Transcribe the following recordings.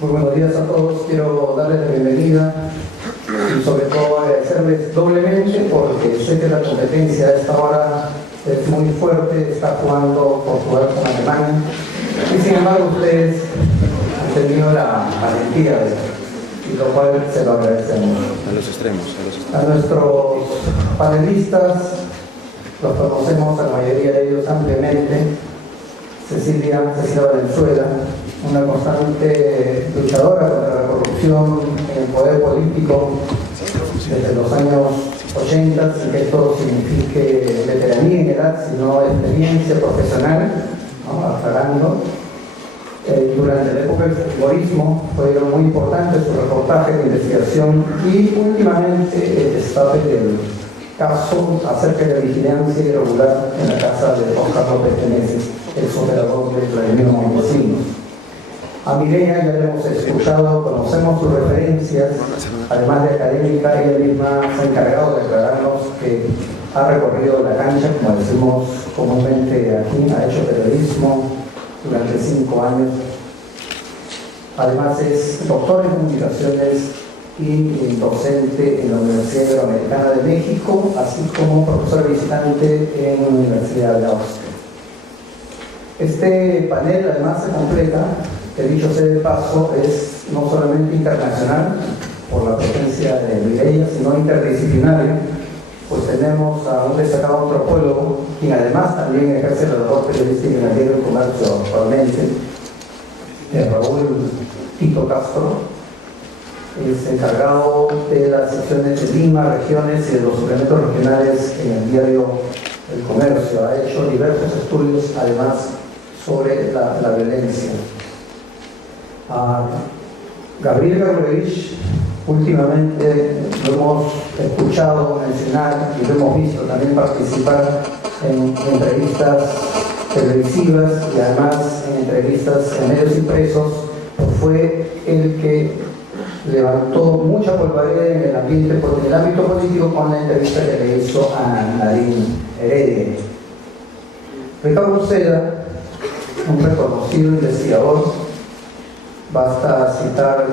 Muy buenos días a todos. Quiero darles la bienvenida y sobre todo agradecerles doblemente porque sé que la competencia a esta hora es muy fuerte, está jugando Portugal con Alemania y sin embargo ustedes han tenido la valentía y lo cual se lo agradecemos. A los extremos. A nuestros panelistas los conocemos a la mayoría de ellos ampliamente. Cecilia Valenzuela, una constante luchadora contra la corrupción en el poder político desde los años 80, sin que esto signifique veteranía en edad, sino experiencia profesional, ¿no? Aclarando. Durante la época del fujimorismo fueron muy importantes sus reportajes de investigación y últimamente el destape del caso acerca de la vigilancia irregular en la casa de Óscar López Meneses, ex operador de Vladimir Montesinos. A Mireia ya la hemos escuchado, conocemos sus referencias, además de académica, ella misma se ha encargado de aclararnos que ha recorrido la cancha, como decimos comúnmente aquí, ha hecho periodismo durante 5 años. Además es doctor en comunicaciones y docente en la Universidad Iberoamericana de México, así como profesor visitante en la Universidad de Austria. Este panel además se completa, que dicho sea de paso, es no solamente internacional, por la presencia de Mireia, sino interdisciplinaria, pues tenemos a un destacado antropólogo, quien además también ejerce la labor periodística en el diario El Comercio actualmente, Raúl Tito Castro. Es encargado de las secciones de Lima, regiones y de los suplementos regionales en el diario El Comercio. Ha hecho diversos estudios además sobre la violencia. Gabriel Gabrovich, últimamente lo hemos escuchado mencionar y lo hemos visto también participar en entrevistas televisivas y además en entrevistas en medios impresos, pues fue el que levantó mucha polvareda en el ámbito político con la entrevista que le hizo a Nadine Heredia. Ricardo Seda, un reconocido investigador, basta citar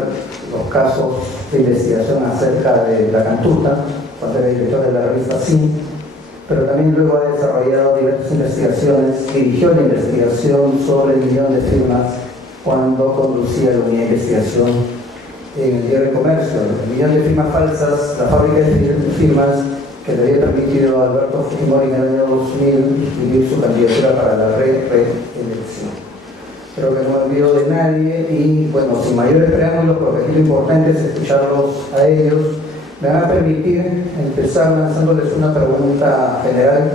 los casos de investigación acerca de la Cantuta, cuando era director de la revista SIN, pero también luego ha desarrollado diversas investigaciones, dirigió la investigación sobre el millón de firmas cuando conducía la unidad de investigación en el diario El Comercio. El millón de firmas falsas, la fábrica de firmas que le había permitido a Alberto Fujimori en el año 2000 vivir su candidatura para la reelección. Creo que no me olvido de nadie y bueno, sin mayores preámbulos, porque aquí lo importante es escucharlos a ellos. Me van a permitir empezar lanzándoles una pregunta general.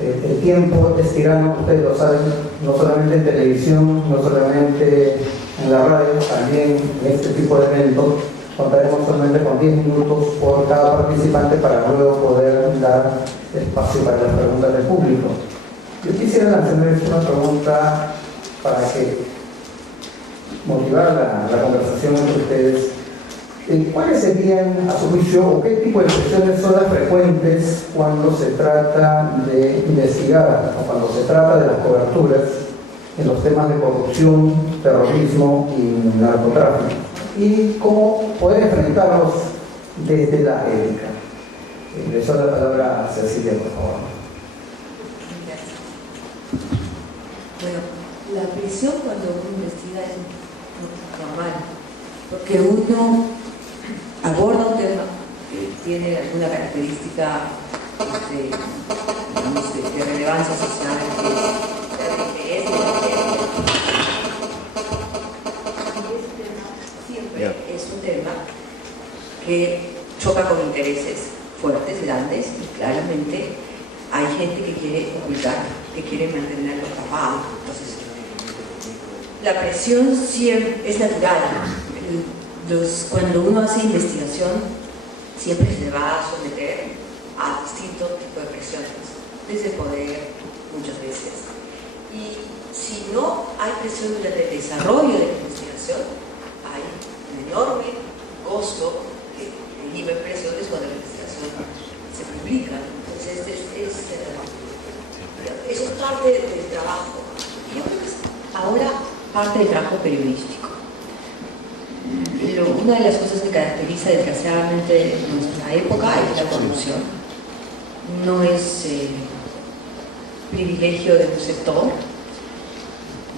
El tiempo es tirano, ustedes lo saben, no solamente en televisión, no solamente en la radio, también en este tipo de eventos contaremos solamente con 10 minutos por cada participante para luego poder dar espacio para las preguntas del público. Yo quisiera lanzarles una pregunta para que motivar la conversación entre ustedes. ¿Cuáles serían, a su juicio, o qué tipo de cuestiones son las frecuentes cuando se trata de investigar o cuando se trata de las coberturas en los temas de corrupción, terrorismo y narcotráfico? Y cómo poder enfrentarlos desde la ética. Le doy la palabra a Cecilia, por favor. Bueno, la presión cuando uno investiga es normal, porque uno aborda un tema que tiene alguna característica de relevancia social, que es de interés de la gente. Y ese tema siempre es un tema que choca con intereses fuertes, grandes, y claramente hay gente que quiere ocultar, que quiere mantenerlo tapado. Entonces, la presión siempre es natural. Cuando uno hace investigación, siempre se va a someter a distintos tipos de presiones, desde el poder, muchas veces. Y si no hay presión durante el desarrollo de la investigación, hay un enorme costo que deriva en presiones cuando la investigación se publica. Entonces, eso es parte del trabajo. Y yo creo que es ahora parte del trabajo periodístico. una de las cosas que caracteriza desgraciadamente nuestra época es la corrupción. No es privilegio de un sector,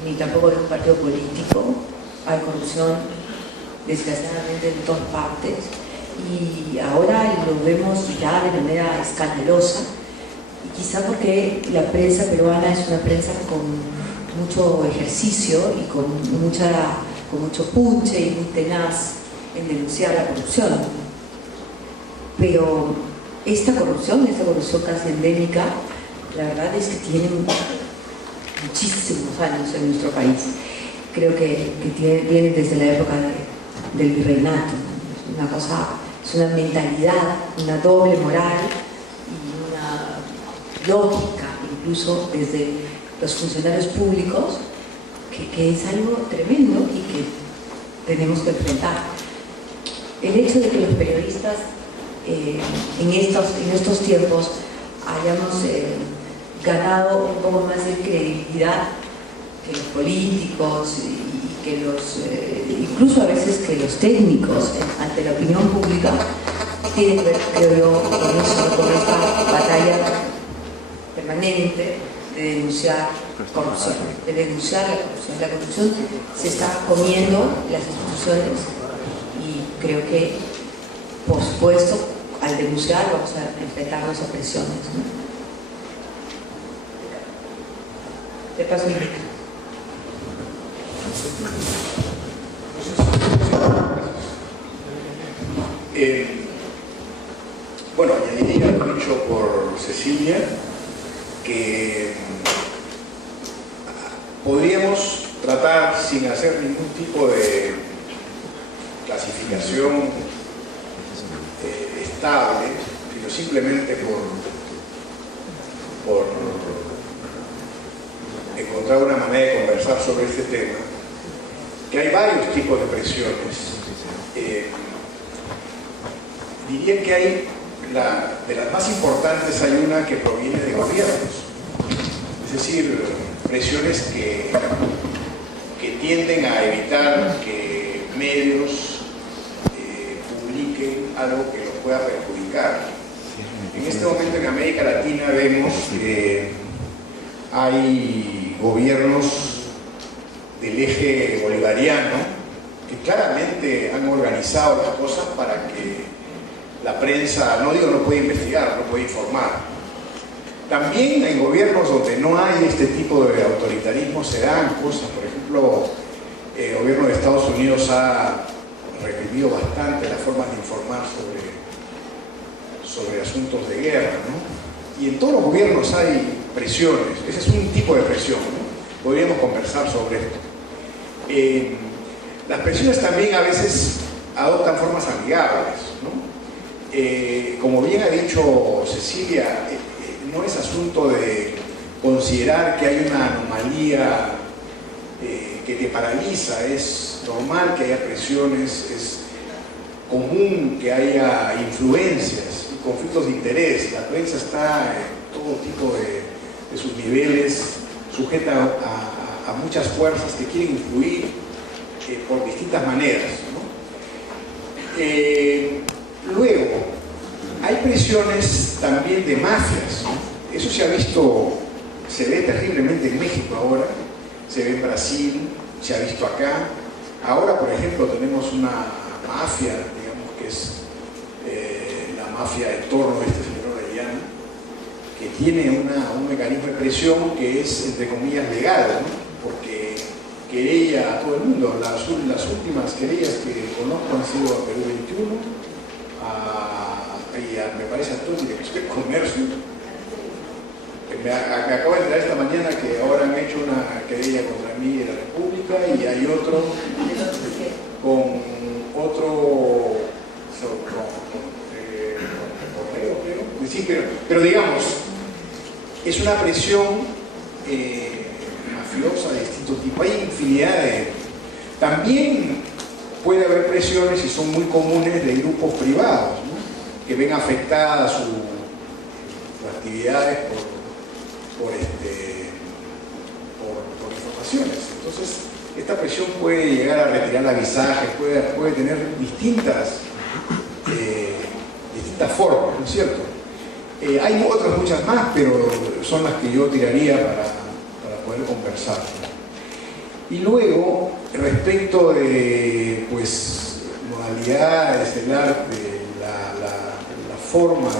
ni tampoco de un partido político. Hay corrupción desgraciadamente en todas partes y ahora lo vemos ya de manera escandalosa, y quizá porque la prensa peruana es una prensa con mucho ejercicio y con mucho punche y muy tenaz en denunciar la corrupción. Pero esta corrupción casi endémica, la verdad es que tiene muchísimos años en nuestro país. Creo que viene desde la época del virreinato. Es una mentalidad, una doble moral y una lógica, incluso desde los funcionarios públicos, que es algo tremendo y que tenemos que enfrentar. El hecho de que los periodistas en estos tiempos hayamos ganado un poco más de credibilidad que los políticos y que incluso a veces que los técnicos ante la opinión pública, tiene que ver, creo yo, con esta batalla permanente de denunciar corrupción, de denunciar la corrupción. La corrupción se está comiendo las instituciones y creo que, por supuesto, al denunciar vamos a enfrentarnos a presiones, ¿no? Te paso el micro. Bueno, añadiría lo dicho por Cecilia, que podríamos tratar, sin hacer ningún tipo de clasificación estable, sino simplemente por encontrar una manera de conversar sobre este tema, que hay varios tipos de presiones. Diría que hay, de las más importantes, hay una que proviene de gobiernos, es decir, presiones que tienden a evitar que medios publiquen algo que los pueda perjudicar. En este momento en América Latina vemos que hay gobiernos del eje bolivariano que claramente han organizado las cosas para que la prensa, no digo no puede investigar, no puede informar. También en gobiernos donde no hay este tipo de autoritarismo se dan cosas. Por ejemplo, el gobierno de Estados Unidos ha reprimido bastante las formas de informar sobre asuntos de guerra, ¿no? Y en todos los gobiernos hay presiones. Ese es un tipo de presión, ¿no? Podríamos conversar sobre esto. Las presiones también a veces adoptan formas amigables, ¿no? Como bien ha dicho Cecilia, no es asunto de considerar que hay una anomalía que te paraliza. Es normal que haya presiones, es común que haya influencias y conflictos de interés. La prensa está en todo tipo de sus niveles, sujeta a muchas fuerzas que quieren influir por distintas maneras, ¿no? Luego, hay presiones también de mafias, ¿no? Eso se ha visto, se ve terriblemente en México ahora, se ve en Brasil, se ha visto acá. Ahora, por ejemplo, tenemos una mafia, digamos que es la mafia en torno a este señor Orellana, que tiene un mecanismo de presión que es, entre comillas, legal, ¿no? Porque querella a todo el mundo. Las últimas querellas que conozco han sido a Perú 21, me parece a Tony de Comercio. Me acabo de enterar esta mañana que ahora han hecho una querella contra mí de la República, y hay otro con otro reportero, creo. Sí, pero digamos, es una presión mafiosa de distinto tipo. Hay infinidad de... También puede haber presiones, y son muy comunes, de grupos privados, ¿no? Que ven afectadas sus actividades por informaciones. Entonces, esta presión puede llegar a retirar la visaje, puede tener distintas formas, ¿no es cierto? Hay otras muchas más, pero son las que yo tiraría para poder conversar. Y luego, respecto de pues, modalidades, el arte, la forma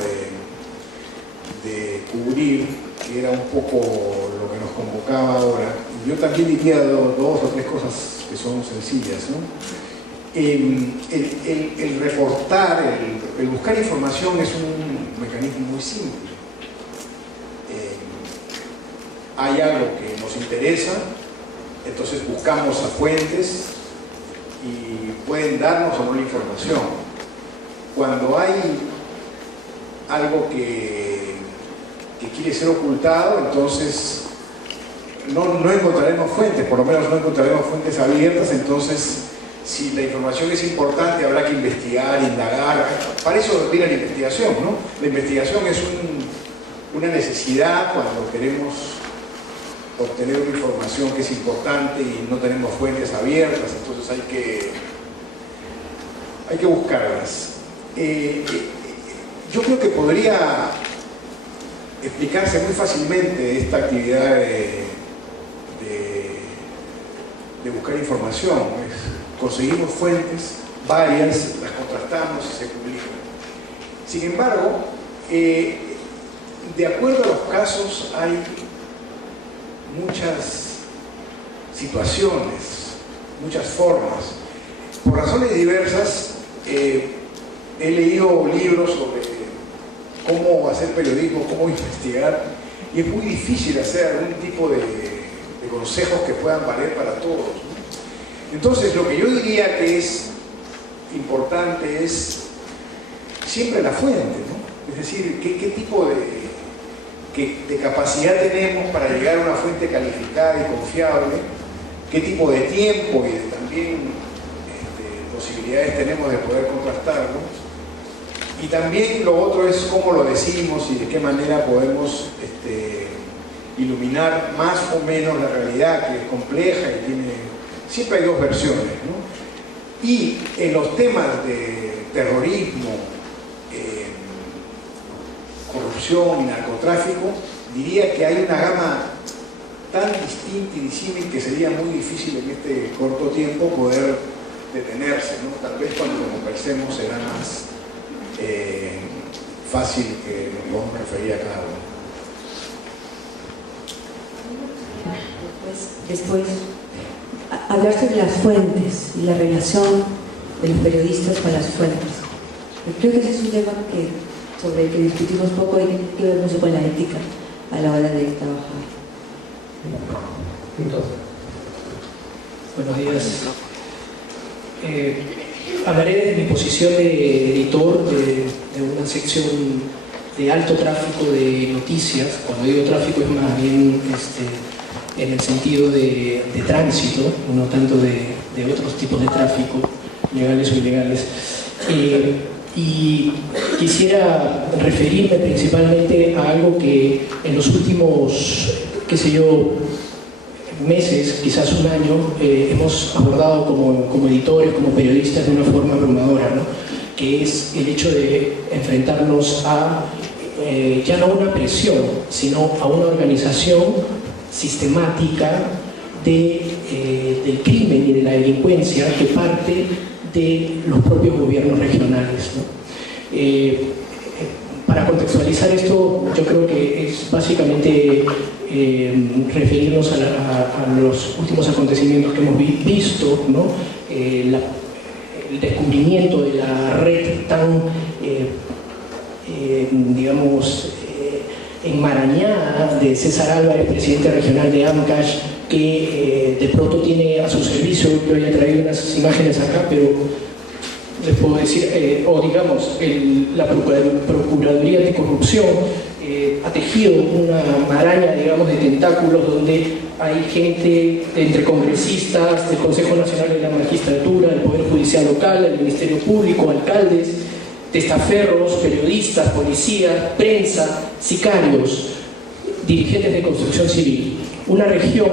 de cubrir, que era un poco lo que nos convocaba ahora, yo también diría dos o tres cosas que son sencillas, ¿no? El reportar, el buscar información es un mecanismo muy simple. Hay algo que nos interesa, entonces buscamos a fuentes y pueden darnos o no la información. Cuando hay algo que quiere ser ocultado, entonces no encontraremos fuentes, por lo menos no encontraremos fuentes abiertas. Entonces, si la información es importante, habrá que investigar, indagar. Para eso viene la investigación, ¿no? La investigación es una necesidad cuando queremos obtener una información que es importante y no tenemos fuentes abiertas, entonces hay que buscarlas. Yo creo que podría explicarse muy fácilmente esta actividad de buscar información. Conseguimos fuentes, varias, las contrastamos y se publican. Sin embargo, de acuerdo a los casos, hay muchas situaciones, muchas formas. Por razones diversas, he leído libros sobre cómo hacer periodismo, cómo investigar, y es muy difícil hacer algún tipo de consejos que puedan valer para todos, ¿no? Entonces, lo que yo diría que es importante es siempre la fuente, ¿no? Es decir, qué tipo de capacidad tenemos para llegar a una fuente calificada y confiable, qué tipo de tiempo y también posibilidades tenemos de poder contrastarlo. Y también lo otro es cómo lo decimos y de qué manera podemos iluminar más o menos la realidad, que es compleja y siempre hay dos versiones, ¿no? Y en los temas de terrorismo, corrupción y narcotráfico, diría que hay una gama tan distinta y disímil que sería muy difícil en este corto tiempo poder detenerse, ¿no? Tal vez cuando lo conversemos será más fácil que nos podamos referir a cada uno. Después, hablar sobre las fuentes y la relación de los periodistas con las fuentes. Creo que ese es un tema sobre el que discutimos poco y que ver mucho con la ética a la hora de trabajar. Buenos días. Hablaré de mi posición de editor de una sección de alto tráfico de noticias. Cuando digo tráfico es más bien en el sentido de tránsito, no tanto de otros tipos de tráfico, legales o ilegales. Y quisiera referirme principalmente a algo que en los últimos, meses, quizás un año, hemos abordado como editores, como periodistas de una forma abrumadora, ¿no? Que es el hecho de enfrentarnos a ya no una presión, sino a una organización sistemática del crimen y de la delincuencia que parte de los propios gobiernos regionales, ¿no? Para contextualizar esto, yo creo que es básicamente referirnos a los últimos acontecimientos que hemos visto, ¿no? El descubrimiento de la red tan, enmarañada de César Álvarez, presidente regional de Ancash, que de pronto tiene a su servicio, yo ya he traído unas imágenes acá, pero les puedo decir, la Procuraduría de Corrupción ha tejido una maraña, de tentáculos donde hay gente entre congresistas, del Consejo Nacional de la Magistratura, del Poder Judicial Local, del Ministerio Público, alcaldes, testaferros, periodistas, policías, prensa, sicarios, dirigentes de construcción civil. Una región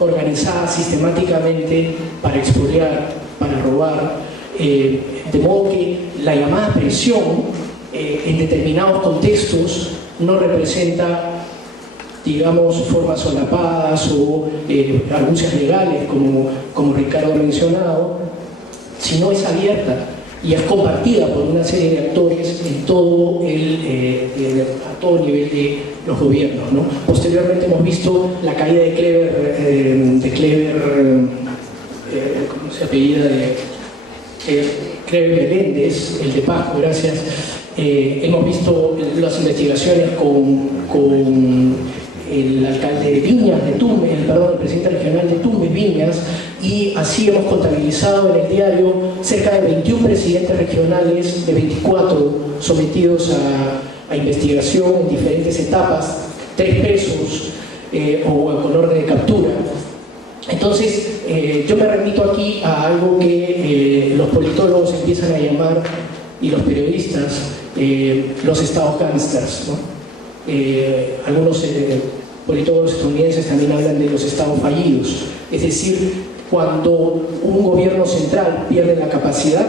organizadas sistemáticamente para expoliar, para robar, de modo que la llamada presión en determinados contextos no representa, digamos, formas solapadas o argucias legales, como Ricardo ha mencionado, sino es abierta y es compartida por una serie de actores en todo a todo nivel de los gobiernos, ¿no? Posteriormente hemos visto la caída de Clever, ¿cómo se apellida? Clever Meléndez, el de Pasco, gracias. Hemos visto las investigaciones con el alcalde de Viñas, el presidente regional de Tumbes, Viñas, y así hemos contabilizado en el diario cerca de 21 presidentes regionales, de 24 sometidos a investigación en diferentes etapas, 3 presos o con orden de captura. Entonces, yo me remito aquí a algo que los politólogos empiezan a llamar, y los periodistas, los estados gángsters, ¿no? Algunos politólogos estadounidenses también hablan de los estados fallidos, es decir, cuando un gobierno central pierde la capacidad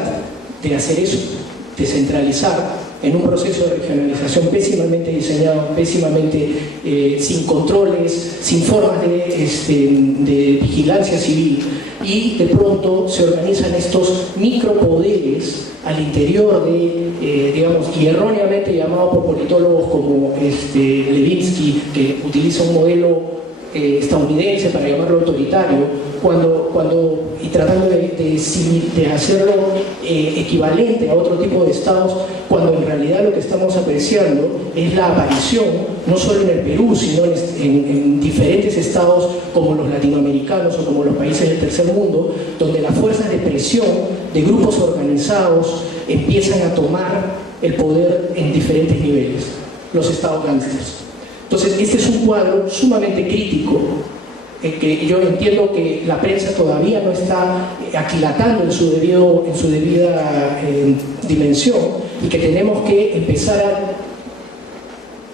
de hacer eso, de centralizar en un proceso de regionalización pésimamente diseñado, pésimamente sin controles, sin formas de vigilancia civil, y de pronto se organizan estos micropoderes al interior de, digamos, y erróneamente llamado por politólogos como Levinsky, que utiliza un modelo estadounidense para llamarlo autoritario, y tratando de hacerlo equivalente a otro tipo de estados, cuando en realidad lo que estamos apreciando es la aparición, no solo en el Perú, sino en diferentes estados como los latinoamericanos o como los países del tercer mundo, donde las fuerzas de presión de grupos organizados empiezan a tomar el poder en diferentes niveles, los estados gángsters. Entonces, este es un cuadro sumamente crítico, que yo entiendo que la prensa todavía no está aquilatando en su debida dimensión, y que tenemos que empezar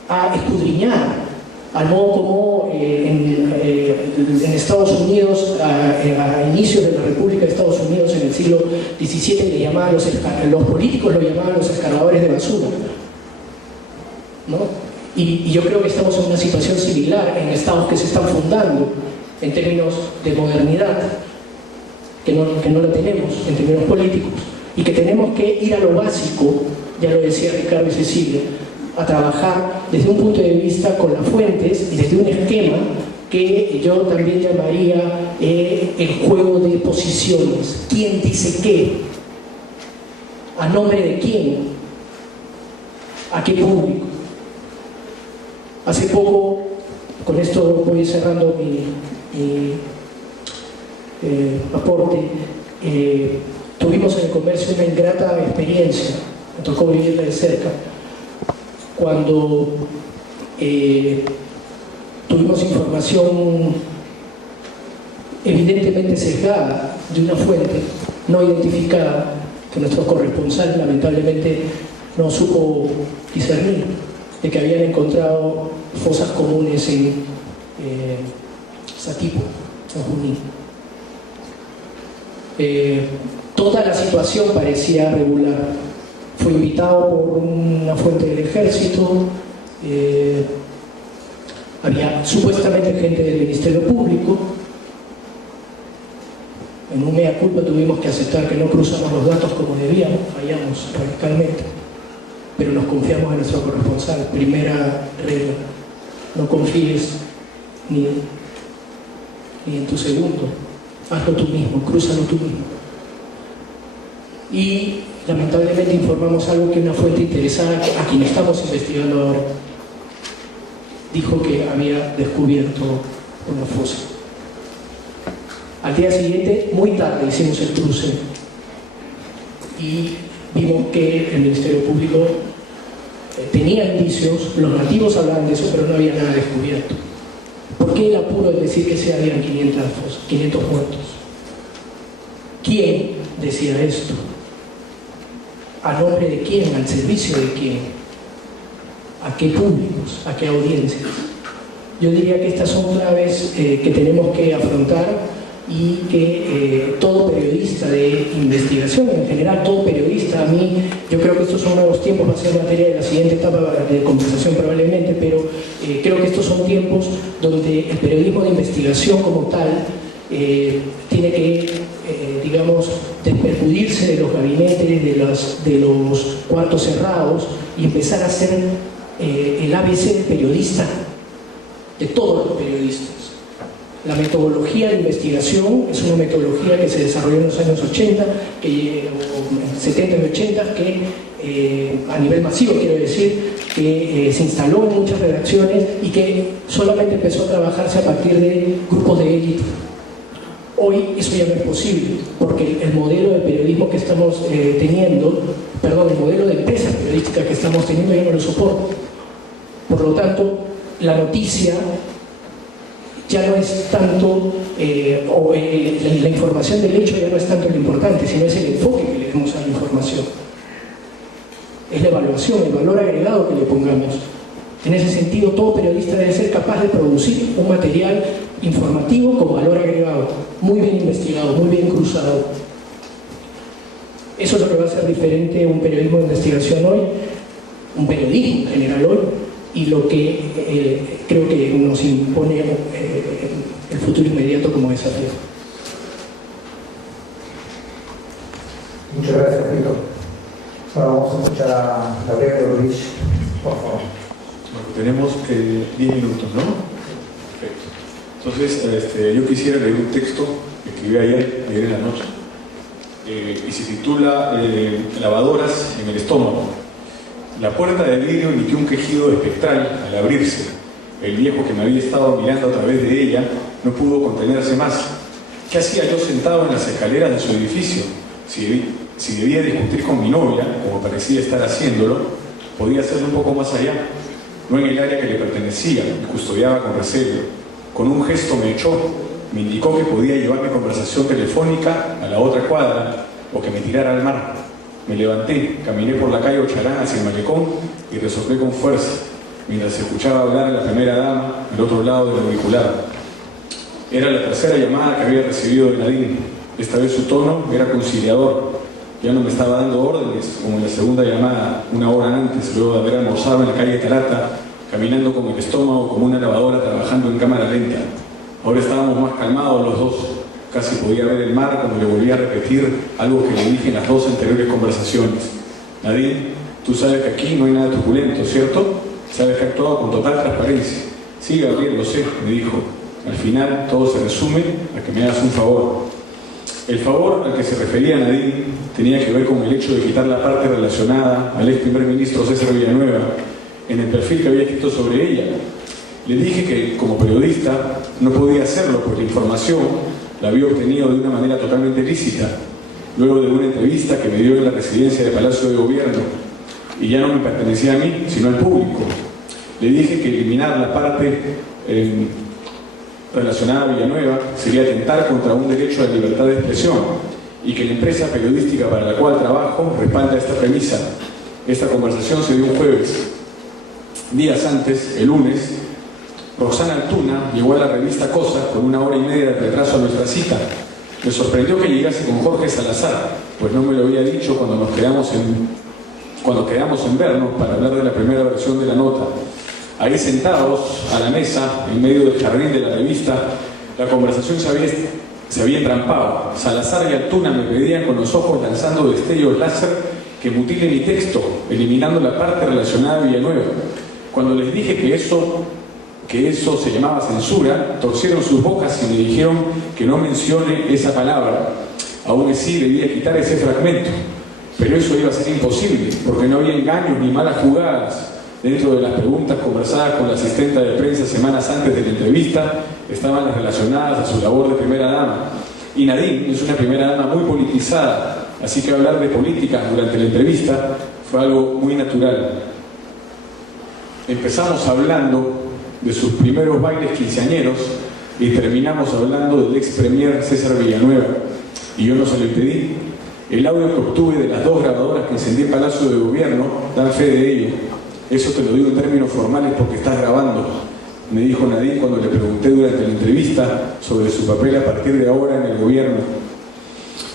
a escudriñar al modo como en Estados Unidos, a inicios de la República de Estados Unidos en el siglo XVII, le llamaban los políticos lo llamaban los escarbadores de basura, ¿no? Y yo creo que estamos en una situación similar en estados que se están fundando en términos de modernidad, que no la tenemos en términos políticos, y que tenemos que ir a lo básico, ya lo decía Ricardo y Cecilia, a trabajar desde un punto de vista con las fuentes y desde un esquema que yo también llamaría el juego de posiciones. ¿Quién dice qué? ¿A nombre de quién? ¿A qué público? Hace poco, con esto voy cerrando mi aporte, tuvimos en el comercio una ingrata experiencia, me tocó vivirla de cerca, cuando tuvimos información evidentemente sesgada de una fuente no identificada que nuestro corresponsal lamentablemente no supo discernir, de que habían encontrado fosas comunes en Satipo, en Junín. Toda la situación parecía regular. Fue invitado por una fuente del ejército, había supuestamente gente del Ministerio Público. En un mea culpa tuvimos que aceptar que no cruzamos los datos como debíamos, fallamos radicalmente, pero nos confiamos en nuestro corresponsal. Primera regla: no confíes ni en tu segundo, hazlo tú mismo, crúzalo tú mismo. Y lamentablemente informamos algo que una fuente interesada, a quien estamos investigando ahora, dijo que había descubierto una fosa. Al día siguiente, muy tarde, hicimos el cruce y vimos que el Ministerio Público tenía indicios, los nativos hablaban de eso, pero no había nada descubierto. ¿Por qué el apuro de decir que se habían 500 muertos? ¿Quién decía esto? ¿A nombre de quién? ¿Al servicio de quién? ¿A qué públicos? ¿A qué audiencias? Yo diría que estas son claves que tenemos que afrontar y que todo periodista de investigación, en general todo periodista, a mí, yo creo que estos son nuevos tiempos, va a ser materia de la siguiente etapa de conversación probablemente, pero creo que estos son tiempos donde el periodismo de investigación como tal tiene que, digamos, desperjudirse de los gabinetes, de los cuartos cerrados y empezar a ser el ABC del periodista, de todos los periodistas. La metodología de investigación es una metodología que se desarrolló en los años 80, 70 y 80, que a nivel masivo, quiero decir, que se instaló en muchas redacciones y que solamente empezó a trabajarse a partir de grupos de élite. Hoy eso ya no es posible, porque el modelo de periodismo que estamos teniendo, perdón, el modelo de empresa periodística que estamos teniendo ya no lo soporta. Por lo tanto, la noticia ya no es tanto, la información del hecho ya no es tanto lo importante, sino es el enfoque que le demos a la información. Es la evaluación, el valor agregado que le pongamos. En ese sentido, todo periodista debe ser capaz de producir un material informativo con valor agregado, muy bien investigado, muy bien cruzado. Eso es lo que va a hacer diferente un periodismo de investigación hoy, un periodismo en general hoy, y lo que creo que nos impone el futuro inmediato como desafío. Muchas gracias, Pito. Ahora vamos a escuchar a Gabriel Ruiz, por favor. Bueno, tenemos 10 minutos, ¿no? Perfecto. Entonces, yo quisiera leer un texto que escribí ayer en la noche, y se titula Lavadoras en el estómago. La puerta de vidrio emitió un quejido espectral al abrirse. El viejo que me había estado mirando a través de ella no pudo contenerse más. ¿Qué hacía yo sentado en las escaleras de su edificio? Si debía discutir con mi novia, como parecía estar haciéndolo, podía hacerlo un poco más allá, no en el área que le pertenecía, y custodiaba con recelo. Con un gesto me echó, me indicó que podía llevar mi conversación telefónica a la otra cuadra o que me tirara al mar. Me levanté, caminé por la calle Ocharán hacia el malecón y resoplé con fuerza, mientras escuchaba hablar a la primera dama al otro lado del auricular. Era la tercera llamada que había recibido de Nadine. Esta vez su tono era conciliador. Ya no me estaba dando órdenes, como en la segunda llamada, una hora antes, luego de haber almorzado en la calle Tarata, caminando con el estómago como una lavadora trabajando en cámara lenta. Ahora estábamos más calmados los dos. Casi podía ver el mar cuando le volví a repetir algo que le dije en las dos anteriores conversaciones. Nadine, tú sabes que aquí no hay nada truculento, ¿cierto? Sabes que he actuado con total transparencia. Sí, Gabriel, lo sé, me dijo. Al final todo se resume a que me hagas un favor. El favor al que se refería Nadine tenía que ver con el hecho de quitar la parte relacionada al ex primer ministro César Villanueva en el perfil que había escrito sobre ella. Le dije que como periodista no podía hacerlo, pues la información la había obtenido de una manera totalmente lícita, luego de una entrevista que me dio en la residencia de Palacio de Gobierno, y ya no me pertenecía a mí, sino al público. Le dije que eliminar la parte relacionada a Villanueva sería atentar contra un derecho a la libertad de expresión, y que la empresa periodística para la cual trabajo respalda esta premisa. Esta conversación se dio un jueves. Días antes, el lunes, Roxana Altuna llegó a la revista Cosa con 1 hora y media de retraso a nuestra cita. Me sorprendió que llegase con Jorge Salazar, pues no me lo había dicho cuando quedamos en vernos para hablar de la primera versión de la nota. Ahí sentados a la mesa, en medio del jardín de la revista, la conversación se había entrampado. Salazar y Altuna me pedían con los ojos lanzando destellos láser que mutile mi texto, eliminando la parte relacionada a Villanueva. Cuando les dije que eso se llamaba censura, torcieron sus bocas y me dijeron que no mencione esa palabra. Aún así debía quitar ese fragmento, pero eso iba a ser imposible, porque no había engaños ni malas jugadas. Dentro de las preguntas conversadas con la asistenta de prensa semanas antes de la entrevista estaban las relacionadas a su labor de primera dama. Y Nadine es una primera dama muy politizada, así que hablar de política durante la entrevista fue algo muy natural. Empezamos hablando de sus primeros bailes quinceañeros y terminamos hablando del ex premier César Villanueva, y yo no se lo impedí. El audio que obtuve de las 2 grabadoras que encendí en Palacio de Gobierno dan fe de ello. Eso te lo digo en términos formales porque estás grabando. me dijo Nadine cuando le pregunté durante la entrevista sobre su papel a partir de ahora en el gobierno.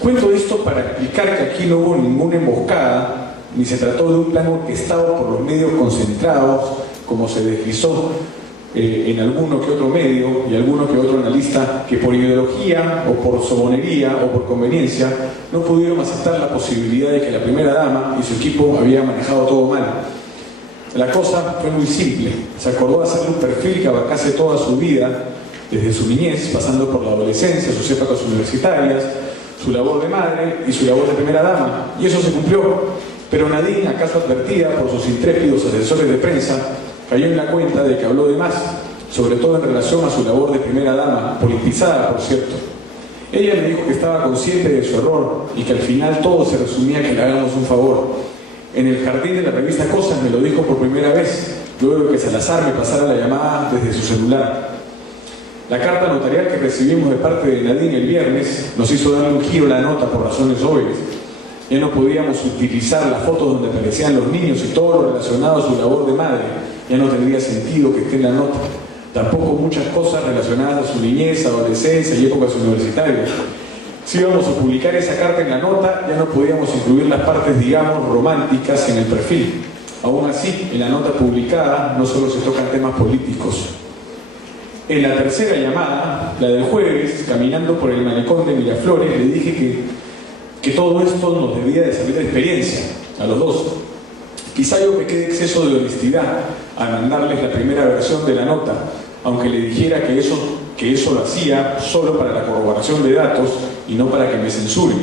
Cuento esto para explicar que aquí no hubo ninguna emboscada, ni se trató de un plan orquestado por los medios concentrados, como se deslizó en alguno que otro medio y alguno que otro analista que por ideología o por sobonería o por conveniencia no pudieron aceptar la posibilidad de que la primera dama y su equipo habían manejado todo mal. La cosa fue muy simple. Se acordó hacerle un perfil que abarcase toda su vida, desde su niñez, pasando por la adolescencia, sus épocas universitarias, su labor de madre y su labor de primera dama. Y eso se cumplió. Pero Nadine, acaso advertida por sus intrépidos asesores de prensa, cayó en la cuenta de que habló de más, sobre todo en relación a su labor de primera dama, politizada, por cierto. Ella me dijo que estaba consciente de su error y que al final todo se resumía que le hagamos un favor. En el jardín de la revista Cosas me lo dijo por primera vez, luego de que Salazar me pasara la llamada desde su celular. La carta notarial que recibimos de parte de Nadine el viernes nos hizo dar un giro a la nota por razones obvias. Ya no podíamos utilizar las fotos donde aparecían los niños y todo lo relacionado a su labor de madre. Ya no tendría sentido que esté en la nota. Tampoco muchas cosas relacionadas a su niñez, adolescencia y épocas universitarias. Si íbamos a publicar esa carta en la nota, ya no podíamos incluir las partes, digamos, románticas en el perfil. Aún así, en la nota publicada no solo se tocan temas políticos. En la tercera llamada, la del jueves, caminando por el malecón de Miraflores, le dije que todo esto nos debía de servir de experiencia, a los dos. Quizá yo pequé de exceso de honestidad al mandarles la primera versión de la nota, aunque le dijera que eso lo hacía solo para la corroboración de datos y no para que me censuren.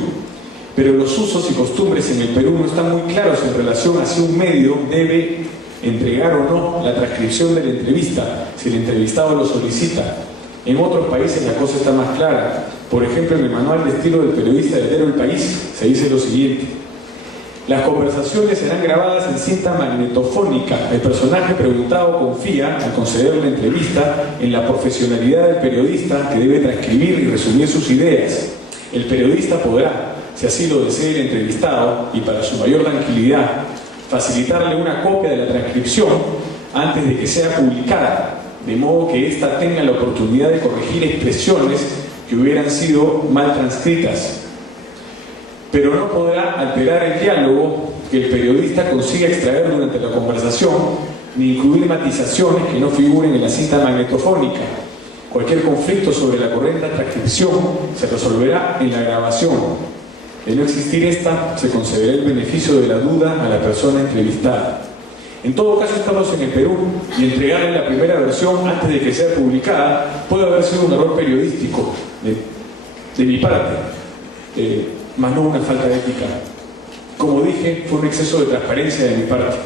Pero los usos y costumbres en el Perú no están muy claros en relación a si un medio debe entregar o no la transcripción de la entrevista, si el entrevistado lo solicita. En otros países la cosa está más clara. Por ejemplo, en el manual de estilo del periodista del diario El País se dice lo siguiente: las conversaciones serán grabadas en cinta magnetofónica. El personaje preguntado confía, al conceder la entrevista, en la profesionalidad del periodista, que debe transcribir y resumir sus ideas. El periodista podrá, si así lo desea el entrevistado, y para su mayor tranquilidad, facilitarle una copia de la transcripción antes de que sea publicada, de modo que ésta tenga la oportunidad de corregir expresiones que hubieran sido mal transcritas. Pero no podrá alterar el diálogo que el periodista consiga extraer durante la conversación, ni incluir matizaciones que no figuren en la cinta magnetofónica. Cualquier conflicto sobre la correcta transcripción se resolverá en la grabación. De no existir esta, se concederá el beneficio de la duda a la persona entrevistada. En todo caso, estamos en el Perú y entregarle la primera versión antes de que sea publicada puede haber sido un error periodístico de mi parte, más no una falta de ética. Como dije, fue un exceso de transparencia de mi parte.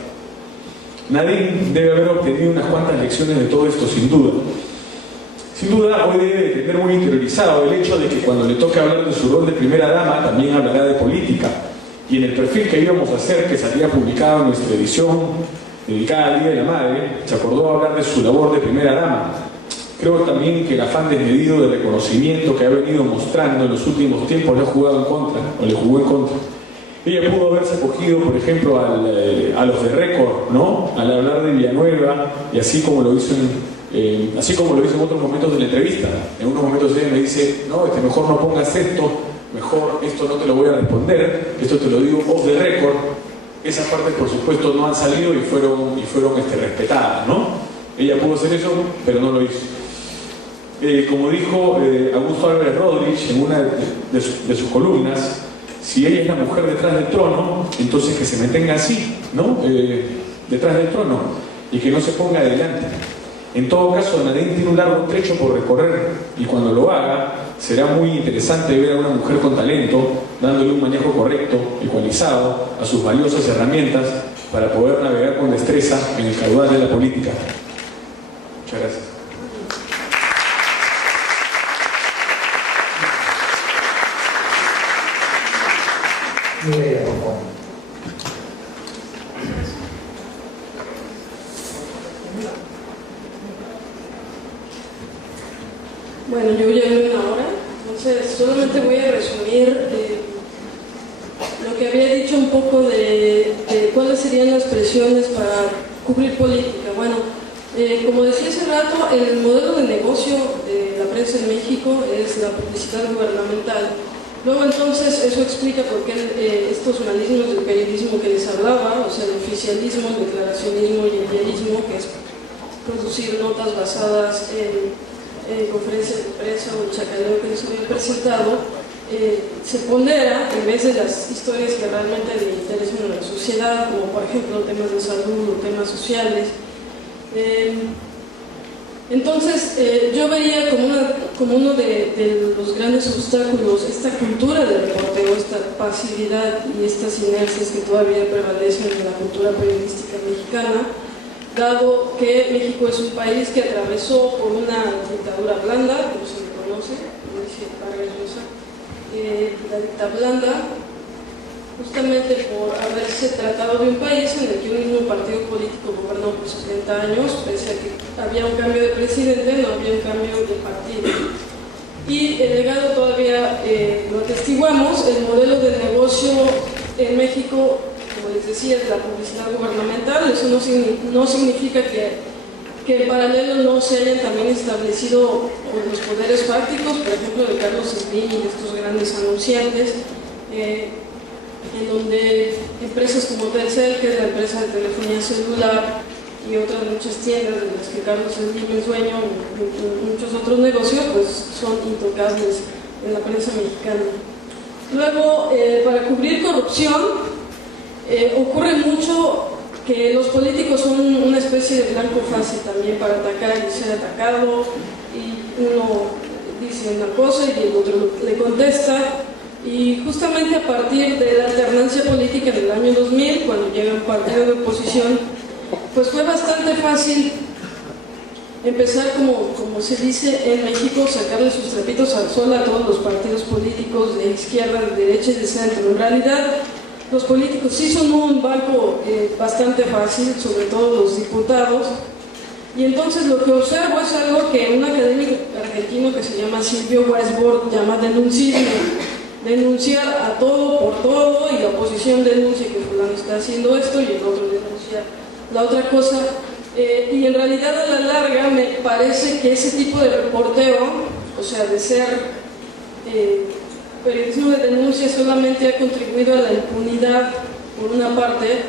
Nadine debe haber obtenido unas cuantas lecciones de todo esto, sin duda. Sin duda, hoy debe de tener muy interiorizado el hecho de que cuando le toque hablar de su rol de primera dama, también hablará de política. Y en el perfil que íbamos a hacer, que salía publicado en nuestra edición dedicada al Día de la Madre, se acordó hablar de su labor de primera dama. Creo también que el afán desmedido de reconocimiento que ha venido mostrando en los últimos tiempos le ha jugado en contra, o le jugó en contra. Ella pudo haberse acogido, por ejemplo, a los de récord, ¿no? Al hablar de Villanueva, y así como lo hizo en otros momentos de la entrevista. En unos momentos ella me dice, no, mejor no pongas esto, mejor esto no te lo voy a responder, esto te lo digo off the record. Esas partes, por supuesto, no han salido y fueron respetadas, ¿no? Ella pudo hacer eso, pero no lo hizo. Como dijo Augusto Álvarez Rodríguez en una de sus columnas, si ella es la mujer detrás del trono, entonces que se mantenga así, ¿no? Detrás del trono, y que no se ponga adelante. En todo caso, Nadine tiene un largo trecho por recorrer, y cuando lo haga, será muy interesante ver a una mujer con talento, dándole un manejo correcto, ecualizado, a sus valiosas herramientas para poder navegar con destreza en el caudal de la política. Muchas gracias. Bueno, yo llevo una hora, entonces solamente voy a resumir lo que había dicho un poco de cuáles serían las presiones para cubrir política. Bueno, Como decía hace rato, el modelo de negocio de la prensa en México es la publicidad gubernamental. Luego entonces eso explica por qué estos organismos del periodismo que les hablaba, o sea, el oficialismo, el declaracionismo y el diarismo, que es producir notas basadas en conferencias de prensa o el chacaleo que les había presentado, se pondera en vez de las historias que realmente le interesan a la sociedad, como por ejemplo temas de salud o temas sociales. Entonces yo veía como uno de los grandes obstáculos esta cultura del reporteo, esta pasividad y estas inercias que todavía prevalecen en la cultura periodística mexicana, dado que México es un país que atravesó por una dictadura blanda, como se le conoce, como dice Vargas Llosa, la dictadura blanda, justamente por haberse tratado de un país en el que un mismo partido político gobernó por 70 años, pese a que había un cambio de presidente, no había un cambio de partido. Y el legado todavía lo atestiguamos. El modelo de negocio en México, como les decía, es la publicidad gubernamental. Eso no significa que en paralelo no se hayan también establecido los poderes fácticos, por ejemplo, de Carlos Slim y de estos grandes anunciantes, en donde empresas como Telcel, que es la empresa de telefonía celular, y otras muchas tiendas de las que Carlos Slim es dueño, y muchos otros negocios, pues son intocables en la prensa mexicana. Luego, para cubrir corrupción, ocurre mucho que los políticos son una especie de blanco fácil también para atacar y ser atacado, y uno dice una cosa y el otro le contesta. Y justamente a partir de la alternancia política en el año 2000, cuando llega un partido de oposición, pues fue bastante fácil empezar, como se dice en México, sacarle sus trapitos al sol a todos los partidos políticos de izquierda, de derecha y de centro. En realidad, los políticos sí son un banco bastante fácil, sobre todo los diputados. Y entonces lo que observo es algo que un académico argentino que se llama Silvio Weisbord llama denuncismo. Denunciar a todo por todo, y la oposición denuncia que fulano está haciendo esto y el otro denuncia la otra cosa, y en realidad a la larga me parece que ese tipo de reporteo, o sea, de ser periodismo de denuncia, solamente ha contribuido a la impunidad por una parte,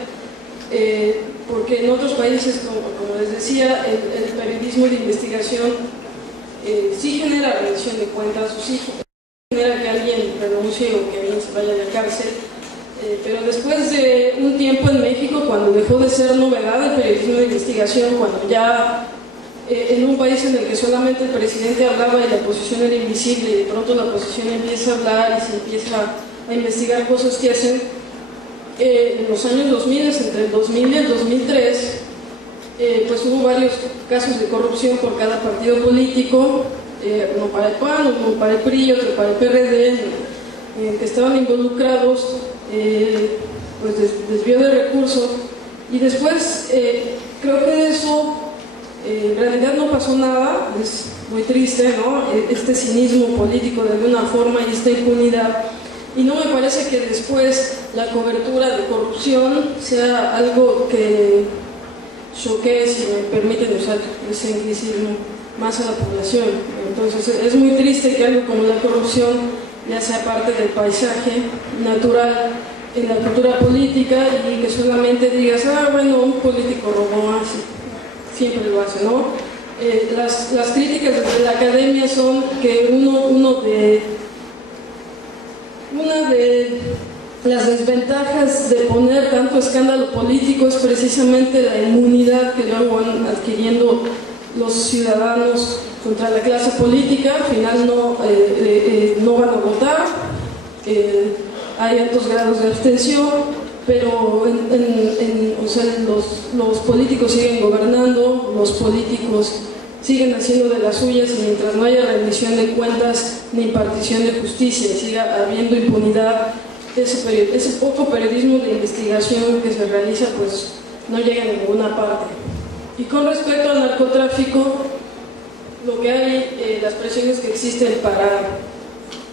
porque en otros países, como les decía, el periodismo de investigación sí genera rendición de cuentas, o sí genera que alguien renuncie o que alguien se vaya a la cárcel, pero después de un tiempo en México, cuando dejó de ser novedad el periodismo de investigación, cuando ya en un país en el que solamente el presidente hablaba y la oposición era invisible, y de pronto la oposición empieza a hablar y se empieza a investigar cosas que hacen, en los años 2000, entre el 2000 y el 2003, pues hubo varios casos de corrupción por cada partido político, uno para el PAN, uno para el PRI, otro para el PRD, que estaban involucrados, pues desvío de recursos, y después creo que de eso en realidad no pasó nada. Es muy triste, ¿no? Este cinismo político de alguna forma y esta impunidad, y no me parece que después la cobertura de corrupción sea algo que choquee, si me permiten usar ese anglicismo, más a la población. Entonces es muy triste que algo como la corrupción ya sea parte del paisaje natural en la cultura política, y que solamente digas, bueno, un político robó, así siempre lo hace, ¿no? Las críticas desde la academia son que una de las desventajas de poner tanto escándalo político es precisamente la inmunidad que luego van adquiriendo los ciudadanos contra la clase política. Al final no van a votar, hay altos grados de abstención, pero o sea, los políticos siguen gobernando, los políticos siguen haciendo de las suyas, y mientras no haya rendición de cuentas ni impartición de justicia y siga habiendo impunidad, ese poco periodismo de investigación que se realiza pues no llega a ninguna parte. Y con respecto al narcotráfico, lo que hay, las presiones que existen para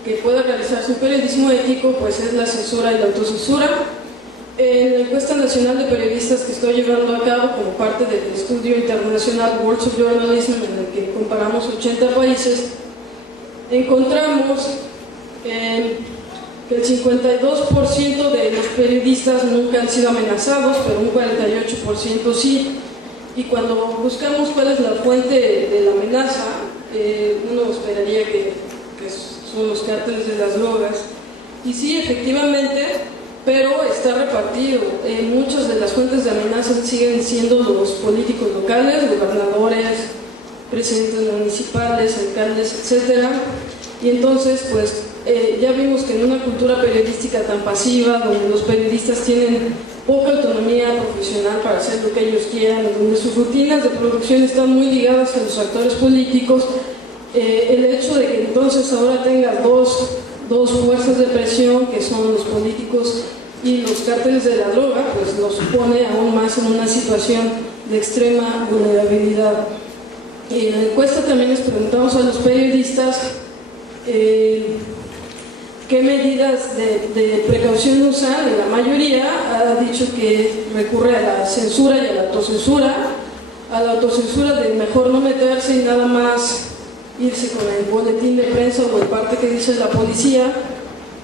que pueda realizarse un periodismo ético, pues es la censura y la autocensura. En la encuesta nacional de periodistas que estoy llevando a cabo como parte del estudio internacional Worlds of Journalism, en el que comparamos 80 países, encontramos que el 52% de los periodistas nunca han sido amenazados, pero un 48% sí. Y cuando buscamos cuál es la fuente de la amenaza, uno esperaría que son los cárteles de las drogas. Y sí, efectivamente, pero está repartido. Muchas de las fuentes de amenaza siguen siendo los políticos locales, gobernadores, presidentes municipales, alcaldes, etcétera. Y entonces, pues, ya vimos que en una cultura periodística tan pasiva, donde los periodistas tienen poca autonomía profesional para hacer lo que ellos quieran, donde sus rutinas de producción están muy ligadas a los actores políticos, el hecho de que entonces ahora tengas dos fuerzas de presión, que son los políticos y los cárteles de la droga, pues los pone aún más en una situación de extrema vulnerabilidad. En la encuesta también les preguntamos a los periodistas qué medidas de precaución usan. Y la mayoría ha dicho que recurre a la censura y a la autocensura. A la autocensura de mejor no meterse y nada más irse con el boletín de prensa o el parte que dice la policía,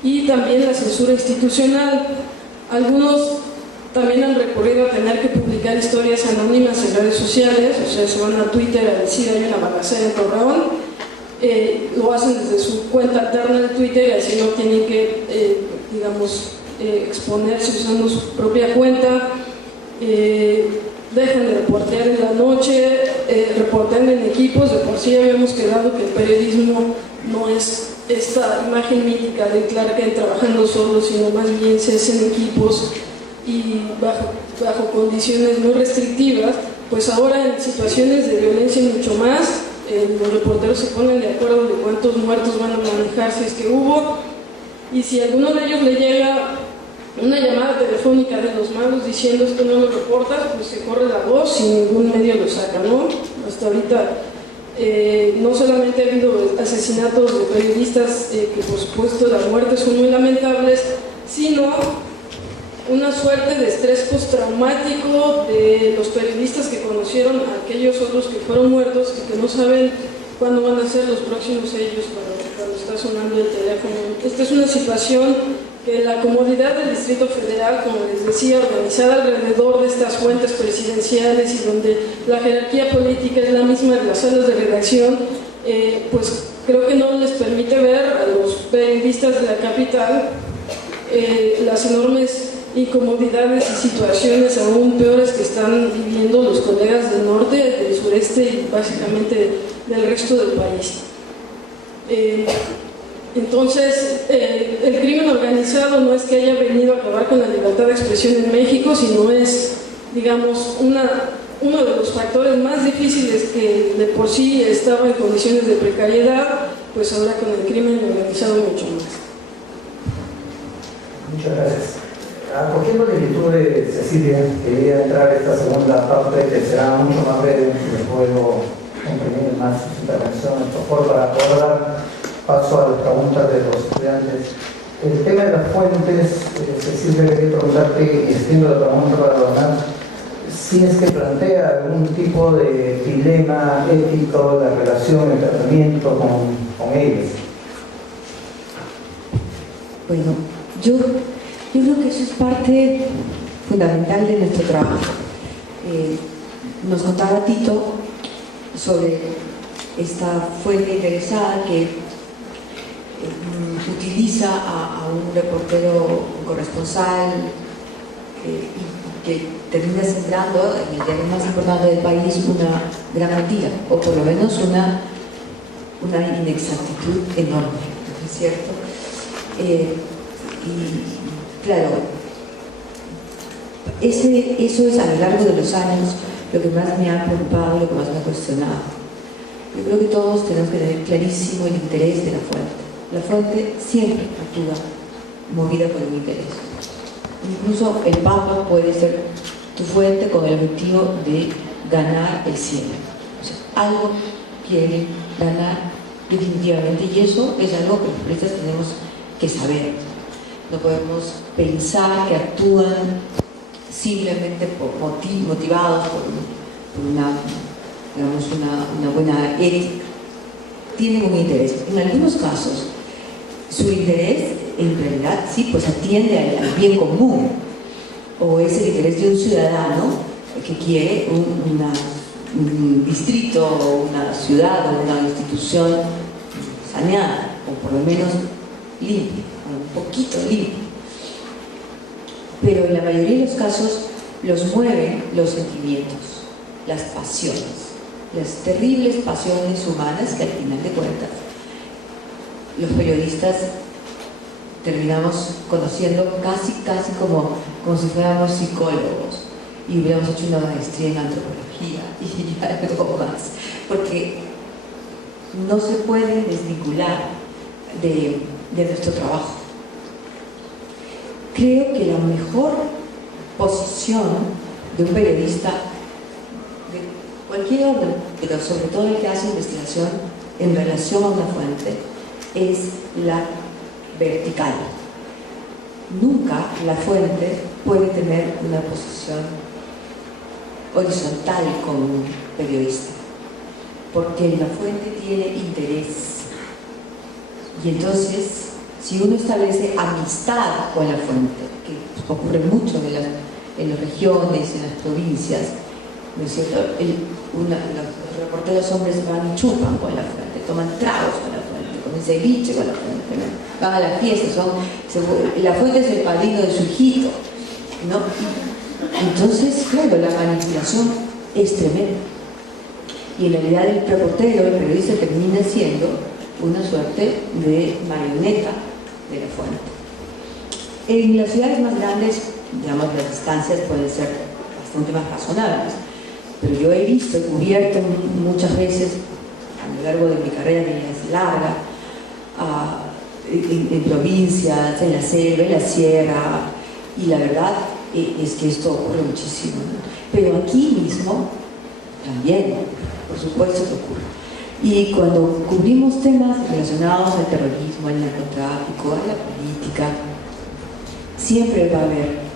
y también la censura institucional. Algunos también han recurrido a tener que publicar historias anónimas en redes sociales, o sea, se van a Twitter a decir hay una balacera en Torreón, lo hacen desde su cuenta alterna de Twitter, y así no tienen que, exponerse usando su propia cuenta. Dejan de reportear en la noche, reportean en equipos. De por sí habíamos quedado que el periodismo no es esta imagen mítica de Clark Kent trabajando solo, sino más bien se hacen equipos y bajo condiciones muy restrictivas. Pues ahora en situaciones de violencia mucho más, los reporteros se ponen de acuerdo de cuántos muertos van a manejar si es que hubo, y si a alguno de ellos le llega una llamada telefónica de los malos diciendo esto no lo reportas, pues se corre la voz y ningún medio lo saca, ¿no? Hasta ahorita no solamente ha habido asesinatos de periodistas, que por supuesto las muertes son muy lamentables, sino una suerte de estrés postraumático de los periodistas que conocieron a aquellos otros que fueron muertos y que no saben cuándo van a ser los próximos ellos cuando está sonando el teléfono. Esta es una situación que la comodidad del Distrito Federal, como les decía, organizada alrededor de estas fuentes presidenciales y donde la jerarquía política es la misma de las salas de redacción, pues creo que no les permite ver a los periodistas de la capital las enormes incomodidades y situaciones aún peores que están viviendo los colegas del norte, del sureste y básicamente del resto del país. Entonces, el crimen organizado no es que haya venido a acabar con la libertad de expresión en México, sino es, digamos, uno de los factores más difíciles que de por sí estaba en condiciones de precariedad, pues ahora con el crimen organizado mucho más. Muchas gracias. Acogiendo la inquietud de Cecilia, quería entrar a esta segunda parte que será mucho más breve, si puedo comprimir más sus intervenciones, por favor, para poder dar paso a las preguntas de los estudiantes. El tema de las fuentes, Cecilia, quería preguntarte, y extiendo la pregunta para Donald, si es que plantea algún tipo de dilema ético, la relación, el tratamiento con ellos. Bueno, yo creo que eso es parte fundamental de nuestro trabajo. Nos contaba Tito sobre esta fuente interesada que utiliza a un reportero corresponsal y que termina sembrando en el diario más importante del país una gran mentira, o por lo menos una inexactitud enorme, ¿no es cierto? Y claro, eso es a lo largo de los años lo que más me ha preocupado, lo que más me ha cuestionado. Yo creo que todos tenemos que tener clarísimo el interés de la fuente. La fuente siempre actúa movida por un interés. Incluso el Papa puede ser tu fuente con el objetivo de ganar el cielo. O sea, algo quiere ganar definitivamente, y eso es algo que los periodistas tenemos que saber. no podemos pensar que actúan simplemente motivados por una buena ética. Tienen un interés. En algunos casos, su interés en realidad sí, pues atiende al bien común, o es el interés de un ciudadano que quiere un distrito, o una ciudad, o una institución saneada, o por lo menos limpia, un poquito limpia. Pero en la mayoría de los casos los mueven los sentimientos, las pasiones, las terribles pasiones humanas que al final de cuentas los periodistas terminamos conociendo casi como si fuéramos psicólogos y hubiéramos hecho una maestría en antropología y algo más, porque no se puede desvincular de nuestro trabajo. Creo que la mejor posición de un periodista de cualquier orden, pero sobre todo el que hace investigación en relación a una fuente, es la vertical. Nunca la fuente puede tener una posición horizontal con un periodista, porque la fuente tiene interés. Y entonces, si uno establece amistad con la fuente, que ocurre mucho en las regiones, en las provincias, ¿no es cierto? Los reporteros hombres van y chupan con la fuente, toman tragos con la fuente, comen ceviche con la fuente, van a la fiesta, la fuente es el padrino de su hijito, ¿no? Entonces, claro, la manipulación es tremenda. Y en realidad el reportero, el periodista, termina siendo una suerte de marioneta de la fuente. En las ciudades más grandes, digamos, las distancias pueden ser bastante más razonables, pero yo he visto, he cubierto muchas veces a lo largo de mi carrera, que es larga, en provincias, en la selva, en la sierra, y la verdad es que esto ocurre muchísimo, ¿no? Pero aquí mismo también, por supuesto que ocurre. Y cuando cubrimos temas relacionados al terrorismo, al narcotráfico, a la política, siempre va a haber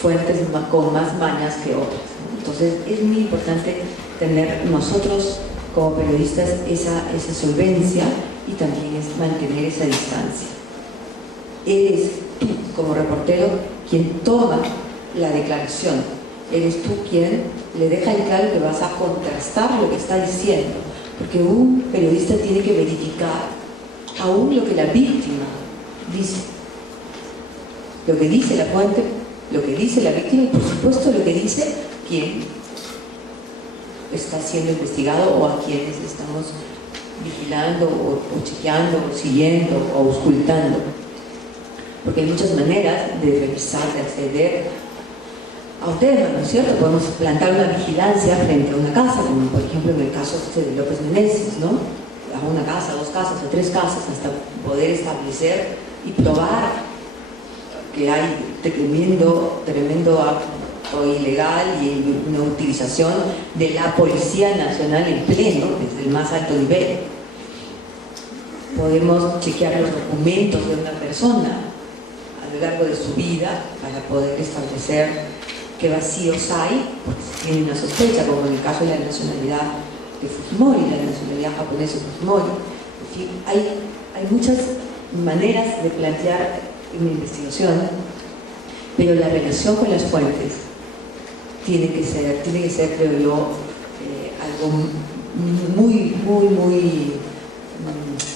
fuentes con más mañas que otras, ¿no? Entonces es muy importante tener nosotros como periodistas esa solvencia y también es mantener esa distancia. Eres tú como reportero quien toma la declaración, eres tú quien le deja en claro que vas a contrastar lo que está diciendo, porque un periodista tiene que verificar aún lo que la víctima dice, lo que dice la fuente, lo que dice la víctima y por supuesto lo que dice quien está siendo investigado o a quienes estamos vigilando o chequeando o siguiendo o auscultando, porque hay muchas maneras de revisar, de acceder a un tema, ¿no es cierto? Podemos plantar una vigilancia frente a una casa, como por ejemplo en el caso de López Meneses, ¿no? A una casa, a 2 casas, a 3 casas, hasta poder establecer y probar que hay tremendo acto ilegal y una utilización de la Policía Nacional en pleno, desde el más alto nivel. Podemos chequear los documentos de una persona a lo largo de su vida para poder establecer qué vacíos hay, porque se tiene una sospecha, como en el caso de la nacionalidad de Fujimori, la nacionalidad japonesa de Fujimori. En fin, hay muchas maneras de plantear una investigación, pero la relación con las fuentes tiene que ser, creo yo, algo muy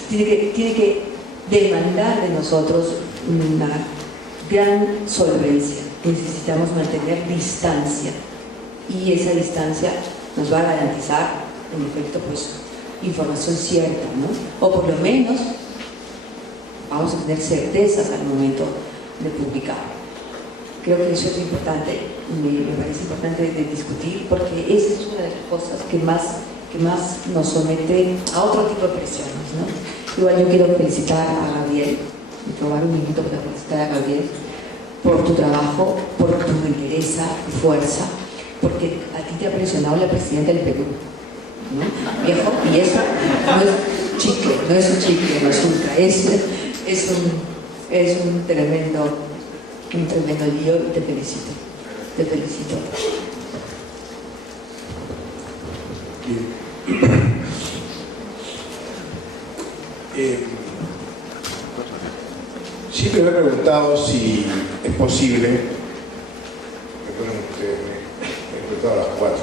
tiene que demandar de nosotros una gran solvencia. Necesitamos mantener distancia y esa distancia nos va a garantizar, en efecto, pues información cierta, ¿no? O por lo menos vamos a tener certezas al momento de publicar. Creo que eso es importante, me parece importante de discutir, porque esa es una de las cosas que más nos somete a otro tipo de presiones, ¿no? Igual yo quiero felicitar a Gabriel, y tomar un minuto para felicitar a Gabriel por tu trabajo, por tu entereza, tu fuerza, porque a ti te ha presionado la presidenta del Perú, ¿no? Viejo, y eso no es chicle, no es un chicle, no es ultra, es un tremendo lío y te felicito. Te felicito. Siempre me he preguntado si es posible, recuerden ustedes, me he preguntado a las 4,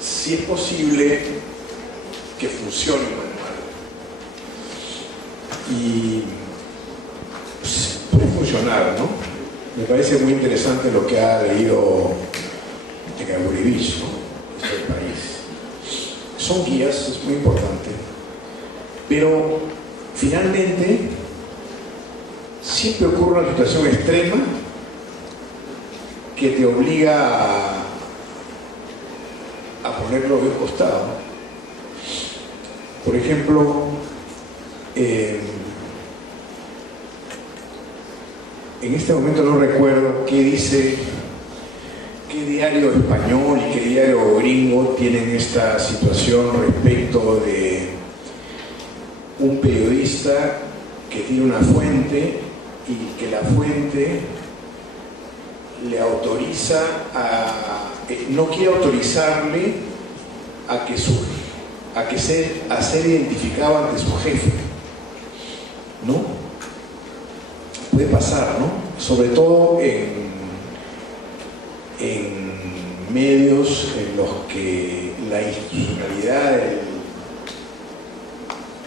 si es posible que funcione el manual. Y pues, puede funcionar, ¿no? Me parece muy interesante lo que ha leído Tecaburevich, ¿no? Esto del país. Son guías, es muy importante, pero finalmente siempre ocurre una situación extrema que te obliga a ponerlo de un costado. Por ejemplo, en este momento no recuerdo qué dice, qué diario español y qué diario gringo tienen esta situación respecto de un periodista que tiene una fuente y que la fuente le autoriza no quiere autorizarle a ser identificado ante su jefe, ¿no? Puede pasar, ¿no? Sobre todo en medios en los que la institucionalidad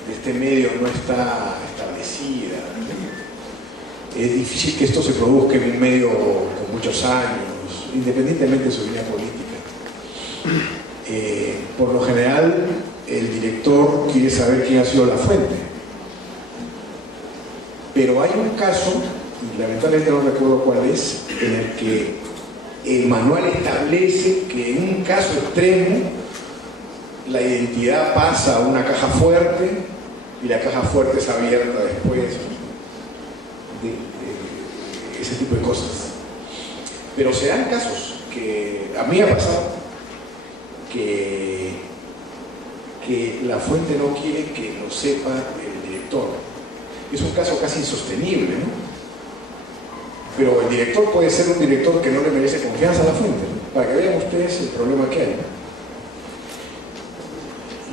de este medio no está establecida. Es difícil que esto se produzca en un medio con muchos años, independientemente de su línea política. Por lo general, el director quiere saber quién ha sido la fuente. Pero hay un caso, y lamentablemente no recuerdo cuál es, en el que el manual establece que en un caso extremo la identidad pasa a una caja fuerte y la caja fuerte es abierta después de ese tipo de cosas. Pero se dan casos que a mí ha pasado que la fuente no quiere que lo sepa el director. Es un caso casi insostenible, ¿no? Pero el director puede ser un director que no le merece confianza a la fuente, ¿no? Para que vean ustedes el problema que hay, ¿no?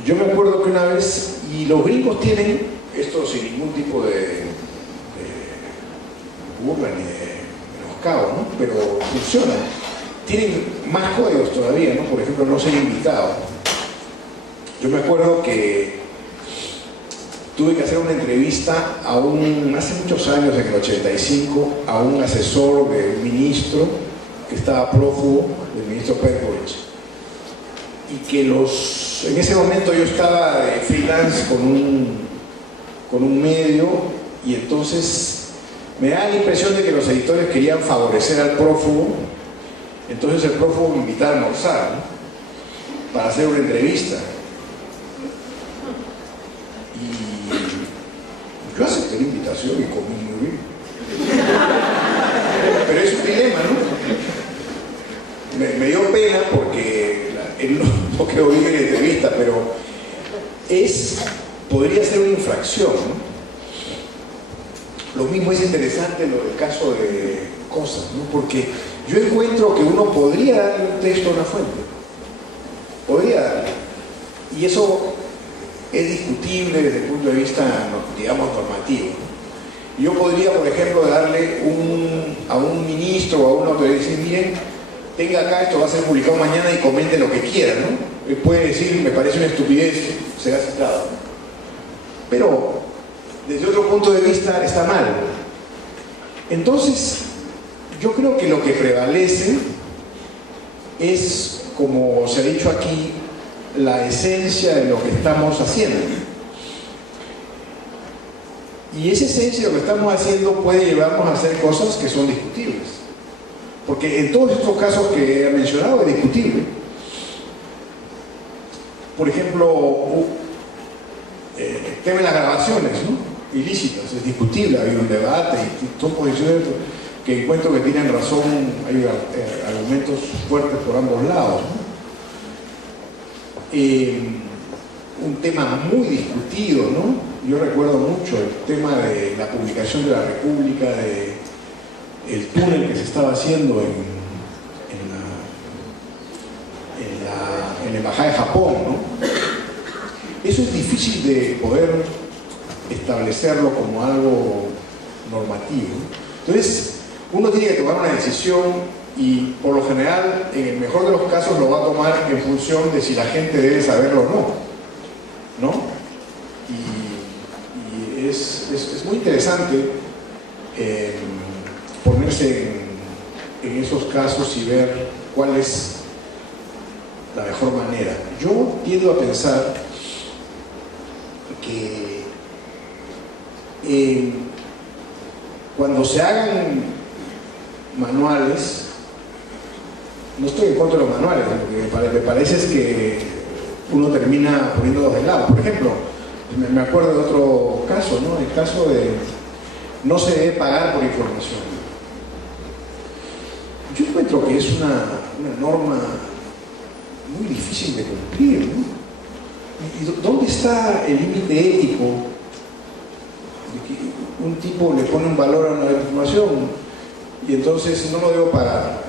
Yo me acuerdo que una vez, y los gringos tienen esto sin ningún tipo de burla ni de menoscabo, ¿no? Pero funciona. Tienen más códigos todavía, ¿no? Por ejemplo, no ser invitado. Yo me acuerdo que tuve que hacer una entrevista hace muchos años, en el 85, a un asesor del ministro que estaba prófugo, del ministro Perkovich, y que en ese momento yo estaba de freelance con un medio, y entonces me da la impresión de que los editores querían favorecer al prófugo. Entonces el prófugo me invitaba a almorzar, ¿no? Para hacer una entrevista. Yo acepté la invitación y comí muy bien. Pero es un dilema, ¿no? Me dio pena porque él no quedó bien en la entrevista, pero podría ser una infracción, ¿no? Lo mismo es interesante lo del caso de Cosas, ¿no? Porque yo encuentro que uno podría darle un texto a una fuente. Podría darle. Y eso es discutible desde el punto de vista, digamos, normativo. Yo podría, por ejemplo, darle a un ministro o a una autoridad y decir, miren, tenga acá, esto va a ser publicado mañana y comente lo que quiera, ¿no? Él puede decir, me parece una estupidez, será citado. Pero, desde otro punto de vista, está mal. Entonces, yo creo que lo que prevalece es, como se ha dicho aquí, la esencia de lo que estamos haciendo. Y esa esencia de lo que estamos haciendo puede llevarnos a hacer cosas que son discutibles. Porque en todos estos casos que he mencionado es discutible. Por ejemplo, el tema de las grabaciones, ¿no? Ilícitas, es discutible, ha habido un debate y son posiciones que encuentro que tienen razón, hay argumentos fuertes por ambos lados, ¿no? un tema muy discutido, ¿no? Yo recuerdo mucho el tema de la publicación de la República, de el túnel que se estaba haciendo en la Embajada de Japón, ¿no? Eso es difícil de poder establecerlo como algo normativo. Entonces, uno tiene que tomar una decisión y, por lo general, en el mejor de los casos, lo va a tomar en función de si la gente debe saberlo o no, ¿no? Y es muy interesante ponerse en esos casos y ver cuál es la mejor manera. Yo tiendo a pensar que cuando se hagan manuales, no estoy en contra de los manuales, porque me parece es que uno termina poniéndolos de lado. Por ejemplo, me acuerdo de otro caso, ¿no? El caso de no se debe pagar por información. Yo encuentro que es una norma muy difícil de cumplir, ¿no? ¿Y dónde está el límite ético de que un tipo le pone un valor a la información y entonces no lo debo pagar?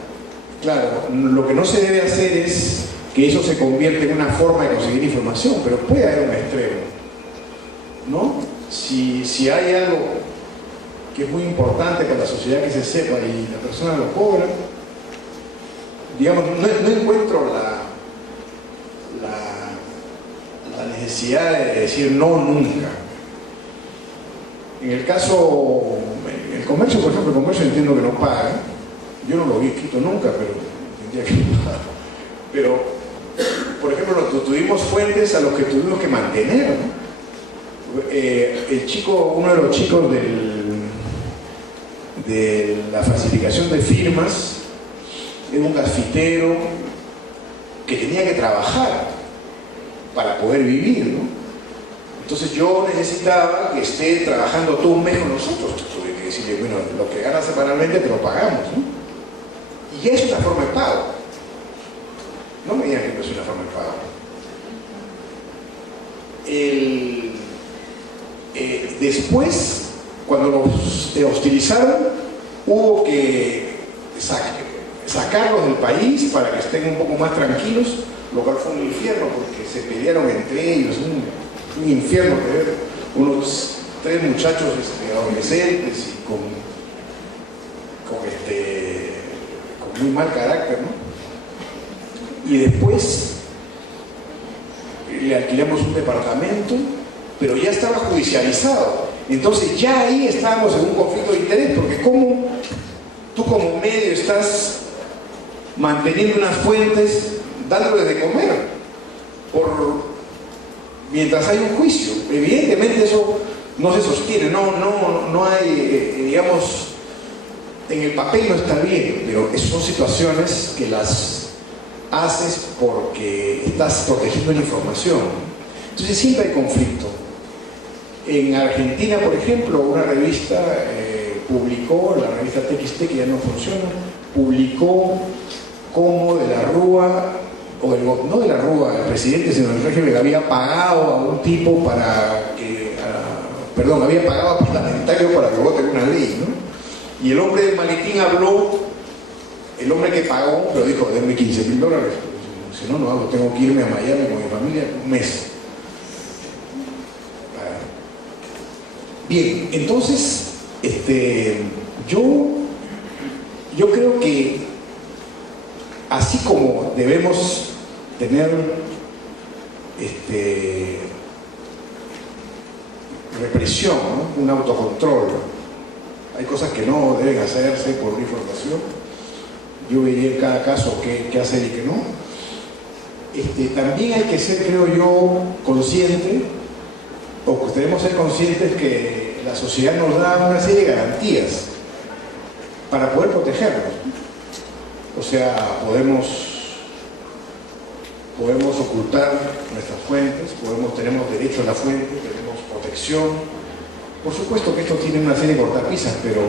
Claro, lo que no se debe hacer es que eso se convierta en una forma de conseguir información, pero puede haber un extremo, ¿no? Si hay algo que es muy importante para la sociedad que se sepa y la persona lo cobra, digamos, no encuentro la necesidad de decir no nunca. En el caso, el comercio, por ejemplo, el comercio entiendo que no paga. Yo no lo vi escrito nunca, pero tendría que pagar. Pero, por ejemplo, tuvimos fuentes a los que tuvimos que mantener, ¿no? El chico, uno de los chicos de la falsificación de firmas, era un grafitero que tenía que trabajar para poder vivir, ¿no? Entonces yo necesitaba que esté trabajando todo un mes con nosotros. Tuve que decirle, bueno, lo que ganas semanalmente te lo pagamos, ¿no? Y ya es una forma de pago. No me digan que no es una forma de pago. Después, cuando los hostilizaron, hubo que sacarlos del país para que estén un poco más tranquilos, lo cual fue un infierno porque se pelearon entre ellos, un infierno de ver unos 3 muchachos adolescentes y con muy mal carácter, ¿no? Y después le alquilamos un departamento, pero ya estaba judicializado. Entonces ya ahí estábamos en un conflicto de interés, porque ¿cómo tú como medio estás manteniendo unas fuentes, dándoles de comer mientras hay un juicio? Evidentemente eso no se sostiene, no hay, digamos, en el papel no está bien, pero son situaciones que las haces porque estás protegiendo la información. Entonces siempre hay conflicto. En Argentina, por ejemplo, una revista publicó, la revista TXT, que ya no funciona, publicó cómo de la Rúa, no de la Rúa, el presidente, sino el régimen, había pagado a un tipo para que, había pagado a parlamentarios para que voten una ley, ¿no? Y el hombre del maletín habló, el hombre que pagó, pero dijo, denme $15.000, si no hago, tengo que irme a Miami con mi familia un mes. Bien, entonces, yo creo que así como debemos tener represión, ¿no? Un autocontrol, hay cosas que no deben hacerse por información, yo vería en cada caso qué hacer y qué no. También hay que ser, creo yo, consciente, o tenemos que ser conscientes que la sociedad nos da una serie de garantías para poder protegernos. O sea, podemos ocultar nuestras fuentes, tenemos derecho a la fuente, tenemos protección. Por supuesto que esto tiene una serie de cortapisas, pero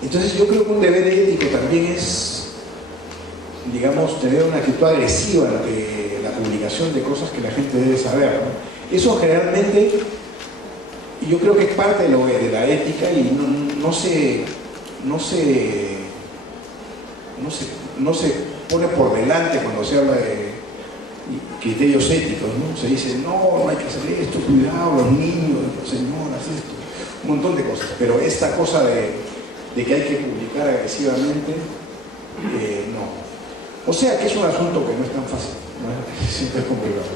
entonces yo creo que un deber ético también es digamos, tener una actitud agresiva ante la publicación de cosas que la gente debe saber, ¿no? Eso generalmente, yo creo que es parte de la ética y no se pone por delante cuando se habla de criterios éticos, ¿no? Se dice, no hay que hacer esto, cuidado, los niños, las señoras, esto, un montón de cosas. Pero esta cosa de que hay que publicar agresivamente, no. O sea que es un asunto que no es tan fácil, ¿no? Siempre es complicado.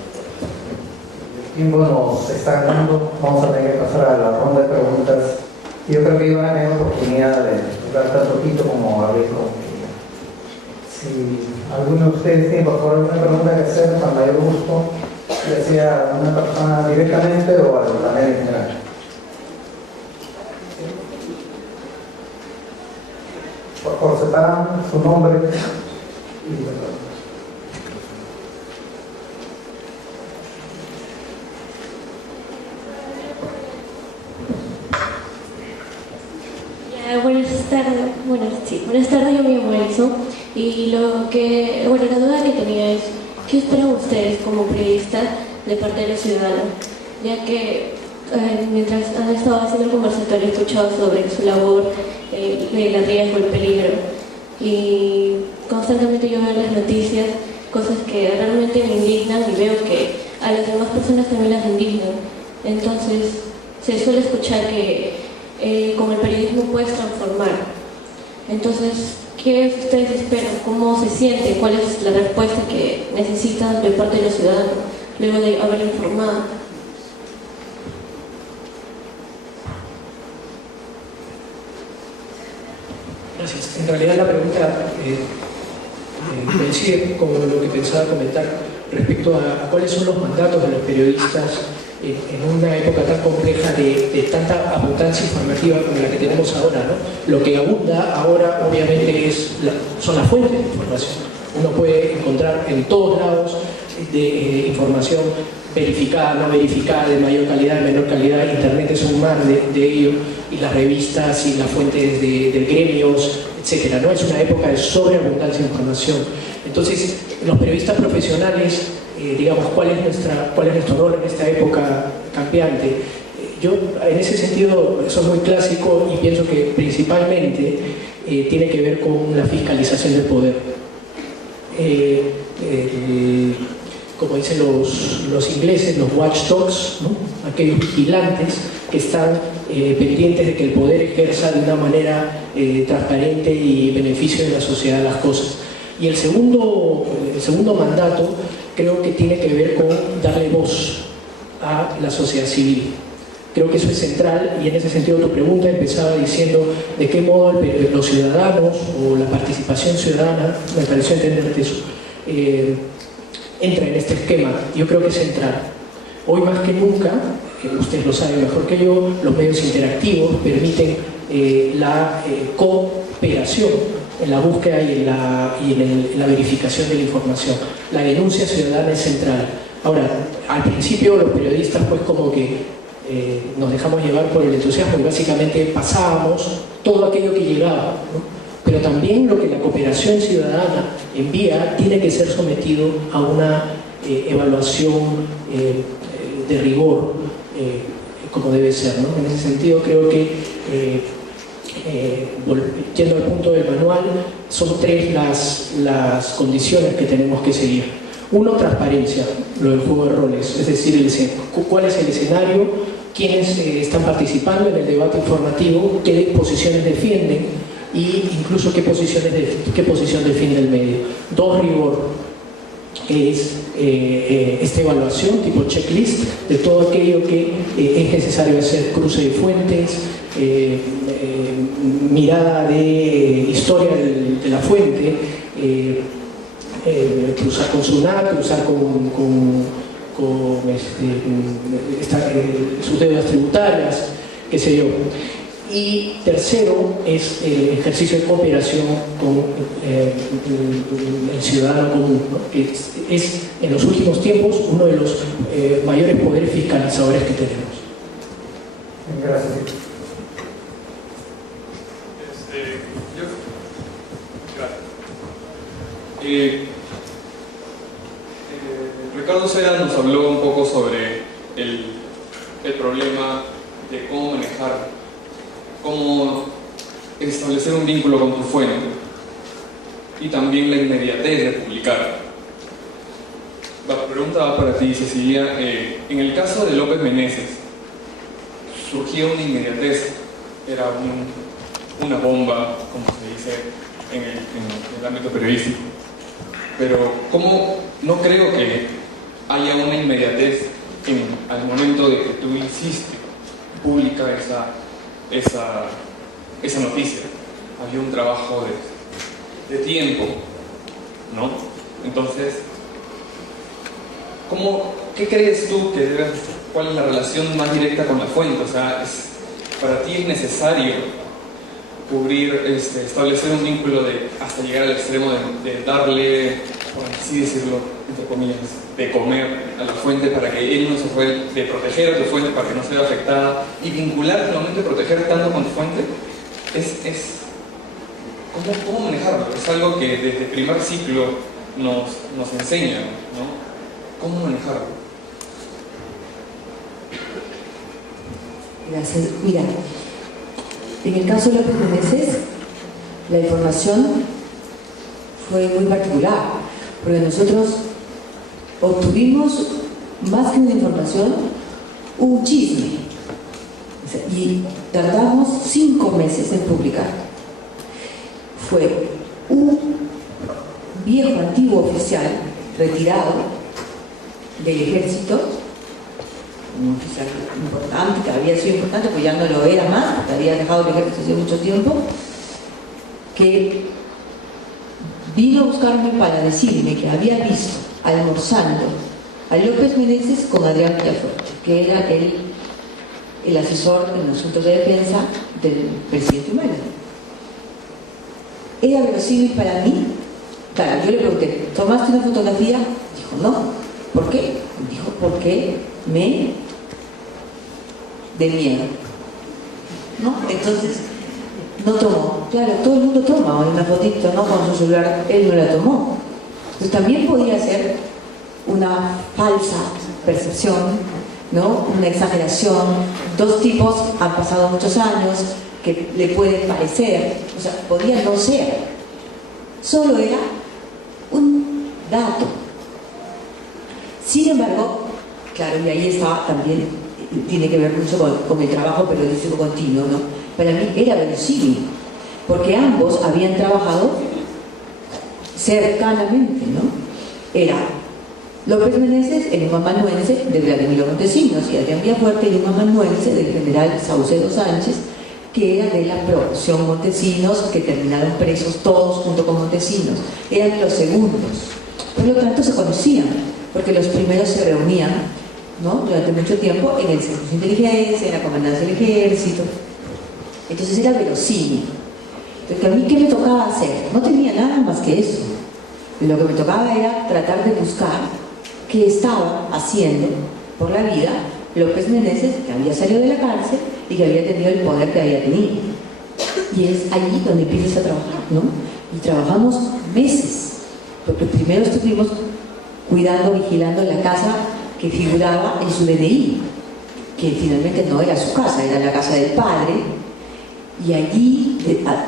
El tiempo nos está ganando, vamos a tener que pasar a la ronda de preguntas. Yo creo que iban a tener oportunidad de hablar tanto Tito como Gabriel. Si alguno de ustedes tiene por favor alguna pregunta que hacer, con mayor gusto, ya sea a una persona directamente o a la manera en general. Por favor, separan su nombre y la pregunta. Buenas tardes, yo me llamo Elson y la duda que tenía es, ¿qué esperan ustedes como periodistas de parte de los ciudadanos? Ya que mientras han estado haciendo el conversatorio he escuchado sobre su labor, el riesgo, el peligro, y constantemente yo veo en las noticias cosas que realmente me indignan y veo que a las demás personas también las indignan. Entonces se suele escuchar que con el periodismo puedes transformar. Entonces, ¿qué ustedes esperan? ¿Cómo se sienten? ¿Cuál es la respuesta que necesitan de parte de los ciudadanos luego de haber informado? Gracias. En realidad la pregunta coincide con lo que pensaba comentar respecto a cuáles son los mandatos de los periodistas en una época tan compleja de tanta abundancia informativa como la que tenemos ahora, ¿no? Lo que abunda ahora obviamente son las fuentes de información. Uno puede encontrar en todos lados de información verificada, no verificada, de mayor calidad, de menor calidad. Internet es un mar de ello, y las revistas y las fuentes de gremios, etcétera, ¿no? Es una época de sobreabundancia de información. Entonces, los periodistas profesionales, digamos, ¿cuál es nuestro rol en esta época cambiante? Yo, en ese sentido, eso es muy clásico y pienso que principalmente tiene que ver con la fiscalización del poder. Como dicen los ingleses, los watchdogs, ¿no? Aquellos vigilantes que están pendientes de que el poder ejerza de una manera transparente y beneficio de la sociedad las cosas. Y el segundo mandato creo que tiene que ver con darle voz a la sociedad civil. Creo que eso es central, y en ese sentido tu pregunta empezaba diciendo de qué modo los ciudadanos o la participación ciudadana, me pareció entenderte eso, entra en este esquema. Yo creo que es central. Hoy más que nunca, ustedes lo saben mejor que yo, los medios interactivos permiten la cooperación en la búsqueda y en la verificación de la información. La denuncia ciudadana es central. Ahora, al principio los periodistas pues como que nos dejamos llevar por el entusiasmo y básicamente pasábamos todo aquello que llegaba, ¿no? Pero también lo que la cooperación ciudadana envía tiene que ser sometido a una evaluación de rigor, como debe ser, ¿no? En ese sentido creo que yendo al punto del manual, son tres las condiciones que tenemos que seguir. Uno, transparencia, lo del juego de roles, es decir, cuál es el escenario, quiénes están participando en el debate informativo, qué posiciones defienden e incluso qué posición defiende el medio. Dos, rigor, que es esta evaluación tipo checklist de todo aquello que es necesario hacer, cruce de fuentes, mirada de historia de la fuente, cruzar con SUNAT, cruzar con sus deudas tributarias, qué sé yo. Y tercero es el ejercicio de cooperación con el ciudadano común, ¿no? Que es en los últimos tiempos uno de los mayores poderes fiscalizadores que tenemos. Gracias. Ricardo Cera nos habló un poco sobre el problema de cómo manejar, cómo establecer un vínculo con tu fuente y también la inmediatez de publicar. La pregunta va para ti, Cecilia. En el caso de López Meneses, surgía una inmediatez, era una bomba, como se dice en el ámbito periodístico. Pero ¿cómo no creo que haya una inmediatez al momento de que tú hiciste pública esa noticia? Había un trabajo de tiempo, ¿no? Entonces, ¿qué crees tú que cuál es la relación más directa con la fuente? O sea, ¿para ti es necesario cubrir, establecer un vínculo hasta llegar al extremo de darle, por así decirlo, entre comillas, de comer a la fuente para que él no se fue, de proteger a tu fuente para que no se vea afectada, y vincular finalmente, proteger tanto con tu fuente? ¿Cómo manejarlo? Es algo que desde el primer ciclo nos enseña, ¿no? ¿Cómo manejarlo? Gracias. Mira, en el caso de López Meneses, la información fue muy particular, porque nosotros obtuvimos más que una información, un chisme, y tardamos 5 meses en publicar. Fue un viejo antiguo oficial retirado del ejército, un oficial importante, que había sido importante, pues ya no lo era más, porque había dejado el ejército hace mucho tiempo, que vino a buscarme para decirme que había visto almorzando a López Meneses con Adrián Villafuerte, que era el asesor en asuntos de defensa del presidente Humala. ¿Era verosímil para mí? Claro, yo le pregunté, ¿tomaste una fotografía? Dijo, no. ¿Por qué? Dijo, porque me de miedo, ¿no? Entonces, no tomó. Claro, todo el mundo toma una fotito, ¿no? Con su celular, él no la tomó. Entonces también podía ser una falsa percepción, ¿no? Una exageración. 2 tipos han pasado muchos años que le pueden parecer, o sea, podía no ser. Solo era un dato. Sin embargo, claro, y ahí está también, tiene que ver mucho con el trabajo periodístico continuo, ¿no? Para mí era verosímil, porque ambos habían trabajado cercanamente, ¿no? Era López Meneses, el amanuense de Vladimiro Montesinos, y Adrián Villafuerte, el amanuense del general Saucedo Sánchez, que era de la promoción Montesinos, que terminaron presos todos junto con Montesinos. Eran los segundos. Por lo tanto, se conocían, porque los primeros se reunían, ¿no? Durante mucho tiempo en el Servicio de Inteligencia, en la Comandancia del Ejército. Entonces era verosímil. Entonces, ¿a mí qué me tocaba hacer? No tenía nada más que eso. Lo que me tocaba era tratar de buscar qué estaba haciendo por la vida López Meneses, que había salido de la cárcel y que había tenido el poder que había tenido. Y es allí donde empiezas a trabajar, ¿no? Y trabajamos meses, porque primero estuvimos cuidando, vigilando la casa que figuraba en su DNI, que finalmente no era su casa, era la casa del padre. Y allí,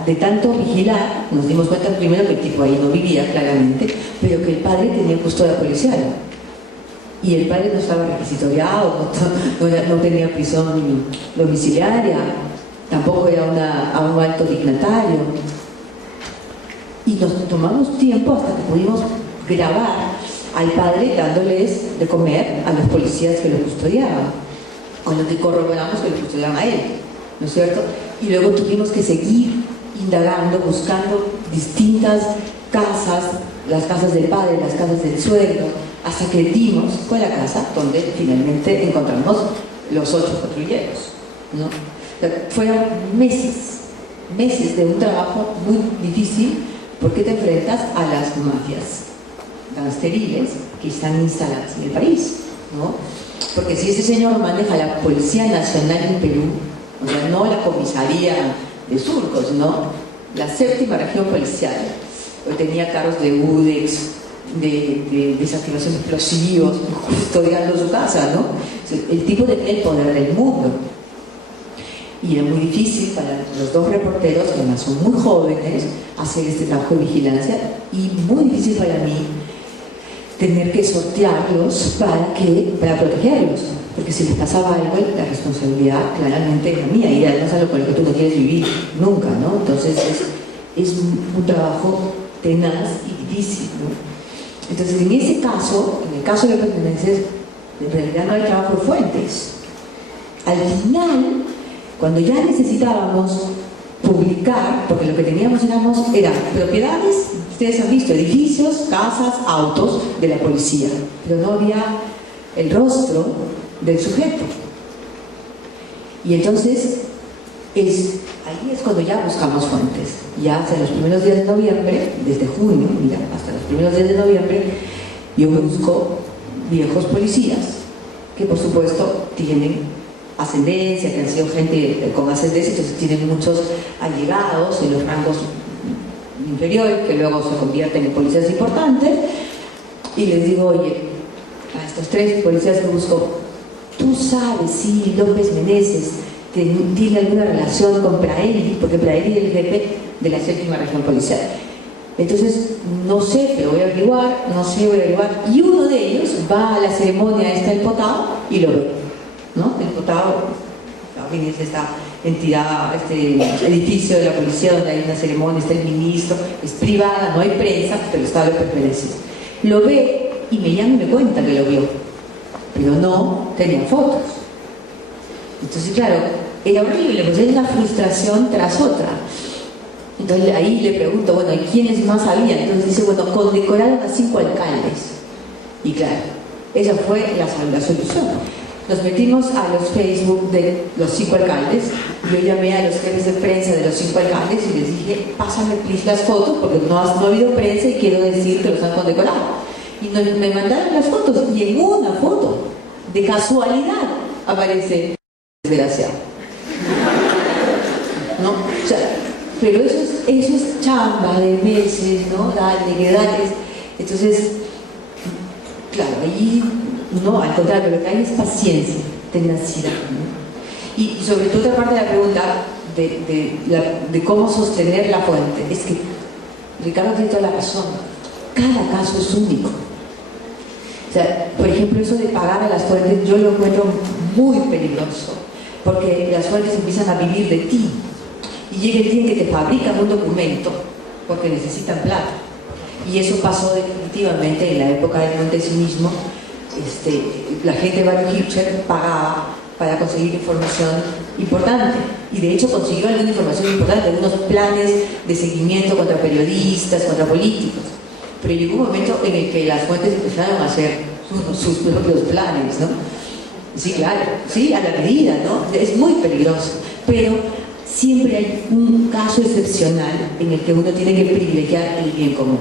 de tanto vigilar, nos dimos cuenta primero que el tipo ahí no vivía claramente, pero que el padre tenía custodia policial. Y el padre no estaba requisitoriado, no tenía prisión domiciliaria, tampoco era un alto dignatario. Y nos tomamos tiempo hasta que pudimos grabar al padre dándoles de comer a los policías que lo custodiaban, con lo que corroboramos que lo custodiaban a él, ¿no es cierto? Y luego tuvimos que seguir indagando, buscando distintas casas, las casas del padre, las casas del suegro, hasta que dimos con la casa donde finalmente encontramos los 8 patrulleros, ¿no? Fueron meses de un trabajo muy difícil, porque te enfrentas a las mafias gangsteriles que están instaladas en el país, ¿no? Porque si ese señor maneja la Policía Nacional del Perú, o sea, no la comisaría de Surcos, ¿no? La 7ª región policial, o tenía carros de UDEX, de desactivación de explosivos, custodiando su casa, ¿no? El tipo tenía el poder del mundo. Y era muy difícil para los dos reporteros, que además son muy jóvenes, hacer este trabajo de vigilancia, y muy difícil para mí tener que sortearlos para protegerlos, porque si les pasaba algo, la responsabilidad claramente era mía, y además algo con lo que tú no quieres vivir nunca, ¿no? Entonces es un trabajo tenaz y difícil, ¿no? Entonces, en ese caso, en el caso de los pertenencias, en realidad no hay trabajo de fuentes. Al final, cuando ya necesitábamos publicar, porque lo que teníamos eran propiedades, ustedes han visto, edificios, casas, autos de la policía, pero no había el rostro del sujeto. Y entonces, ahí es cuando ya buscamos fuentes. Ya hasta los primeros días de noviembre, desde junio, mira, hasta los primeros días de noviembre, yo busco viejos policías, que por supuesto tienen ascendencia, que han sido gente con ascendencia, entonces tienen muchos allegados en los rangos inferiores, que luego se convierten en policías importantes, y les digo, oye, a estos 3 policías que busco, tú sabes si López Meneses tiene alguna relación con Praeli, porque Praeli es el jefe de la 7ª región policial. Entonces, no sé, pero voy a averiguar, y uno de ellos va a la ceremonia esta del Potao y lo ve, ¿no? El Potao, es esta entidad, este edificio de la policía donde hay una ceremonia, está el ministro, es privada, no hay prensa, pero está López Meneses. Lo ve y me llama y me cuenta que lo vio, pero no tenía fotos. Entonces, claro, era horrible, pues es una frustración tras otra. Entonces ahí le pregunto, bueno, ¿y quiénes más había? Entonces dice, bueno, condecoraron a 5 alcaldes. Y claro, esa fue la solución. Nos metimos a los Facebook de los 5 alcaldes. Yo llamé a los jefes de prensa de los 5 alcaldes y les dije, pásame please las fotos, porque no ha habido prensa y quiero decir que los han condecorado. Y me mandaron las fotos, y en una foto, de casualidad, aparece desgraciado. ¿No? O sea, pero eso es chamba de meses, ¿no? Dale, que dale. Entonces, claro, ahí no, al contrario, lo que hay es paciencia, tenacidad, ¿no? Y sobre todo otra parte de la pregunta de cómo sostener la fuente, es que Ricardo tiene toda la razón, cada caso es único. O sea, por ejemplo, eso de pagar a las fuentes, yo lo encuentro muy peligroso, porque las fuentes empiezan a vivir de ti. Y llega el día en que te fabrican un documento porque necesitan plata. Y eso pasó definitivamente en la época del montesinismo. La gente de Barrio Hircher pagaba para conseguir información importante. Y de hecho consiguió alguna información importante, algunos planes de seguimiento contra periodistas, contra políticos. Pero llegó un momento en el que las fuentes empezaron a hacer sus propios planes, ¿no? Sí, claro, sí, a la medida, ¿no? Es muy peligroso. Pero siempre hay un caso excepcional en el que uno tiene que privilegiar el bien común.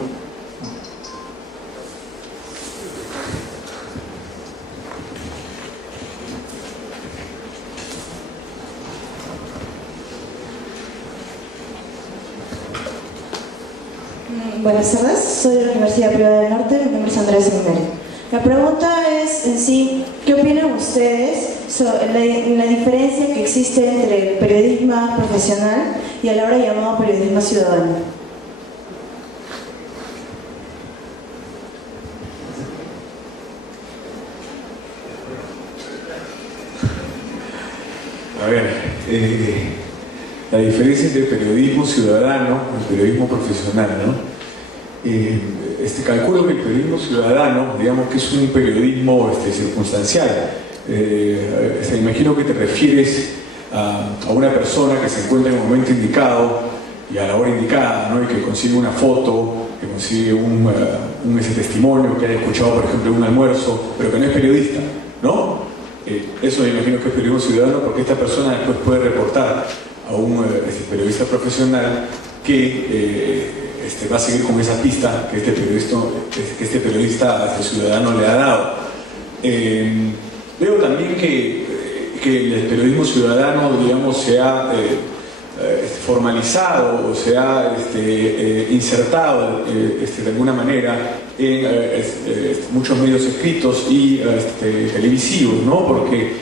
Buenas tardes, soy de la Universidad Privada del Norte, mi nombre es Andrea Seminario. La pregunta es en sí, ¿qué opinan ustedes sobre la diferencia que existe entre el periodismo profesional y el ahora llamado periodismo ciudadano? A ver, la diferencia entre periodismo ciudadano y periodismo profesional, ¿no? Calculo que el periodismo ciudadano, digamos que es un periodismo circunstancial. Imagino que te refieres a una persona que se encuentra en el momento indicado y a la hora indicada, ¿no? Y que consigue una foto, que consigue ese testimonio que haya escuchado, por ejemplo, en un almuerzo, pero que no es periodista, ¿no? Eso me imagino que es periodismo ciudadano, porque esta persona después puede reportar a un periodista profesional que va a seguir con esa pista que este periodista ciudadano le ha dado. Veo también que el periodismo ciudadano, digamos, se ha formalizado o se ha insertado de alguna manera en muchos medios escritos y televisivos, ¿no? Porque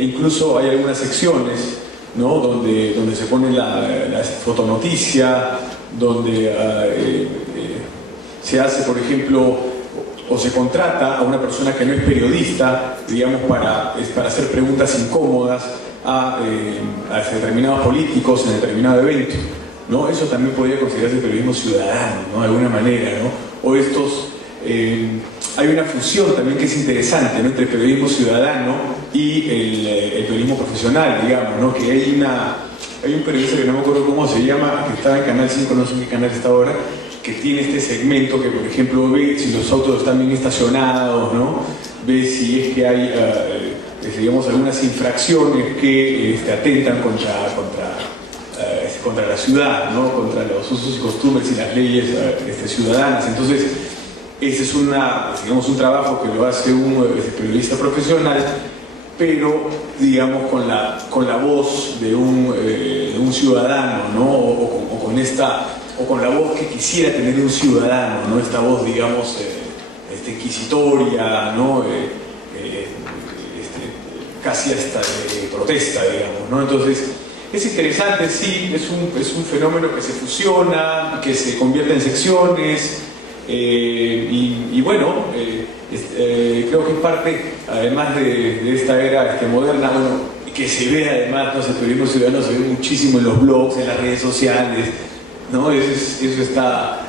incluso hay algunas secciones, ¿no? donde se pone la fotonoticia, donde se hace, por ejemplo, o se contrata a una persona que no es periodista, digamos, para hacer preguntas incómodas a determinados políticos en determinado evento, ¿no? Eso también podría considerarse periodismo ciudadano, ¿no? De alguna manera, ¿no? O hay una fusión también que es interesante, ¿no? Entre el periodismo ciudadano y el periodismo profesional, digamos, ¿no? Que hay un periodista que no me acuerdo cómo se llama, que estaba en Canal 5, no sé en qué canal está ahora, que tiene este segmento que, por ejemplo, ve si los autos están bien estacionados, ¿no? Ve si es que hay digamos, algunas infracciones que atentan contra la ciudad, ¿no? Contra los usos y costumbres y las leyes ciudadanas. Entonces, ese es digamos, un trabajo que lo hace un periodista profesional, pero, digamos, con la voz de un ciudadano, ¿no? O con la voz que quisiera tener un ciudadano, ¿no? Esta voz, digamos, inquisitoria, ¿no? Casi hasta de protesta, digamos, ¿no? Entonces, es interesante, sí, es un fenómeno que se fusiona, que se convierte en secciones, y bueno, creo que es parte, además de esta era moderna, bueno, que se ve además, ¿no? El periodismo ciudadano se ve muchísimo en los blogs, en las redes sociales, ¿no? Eso está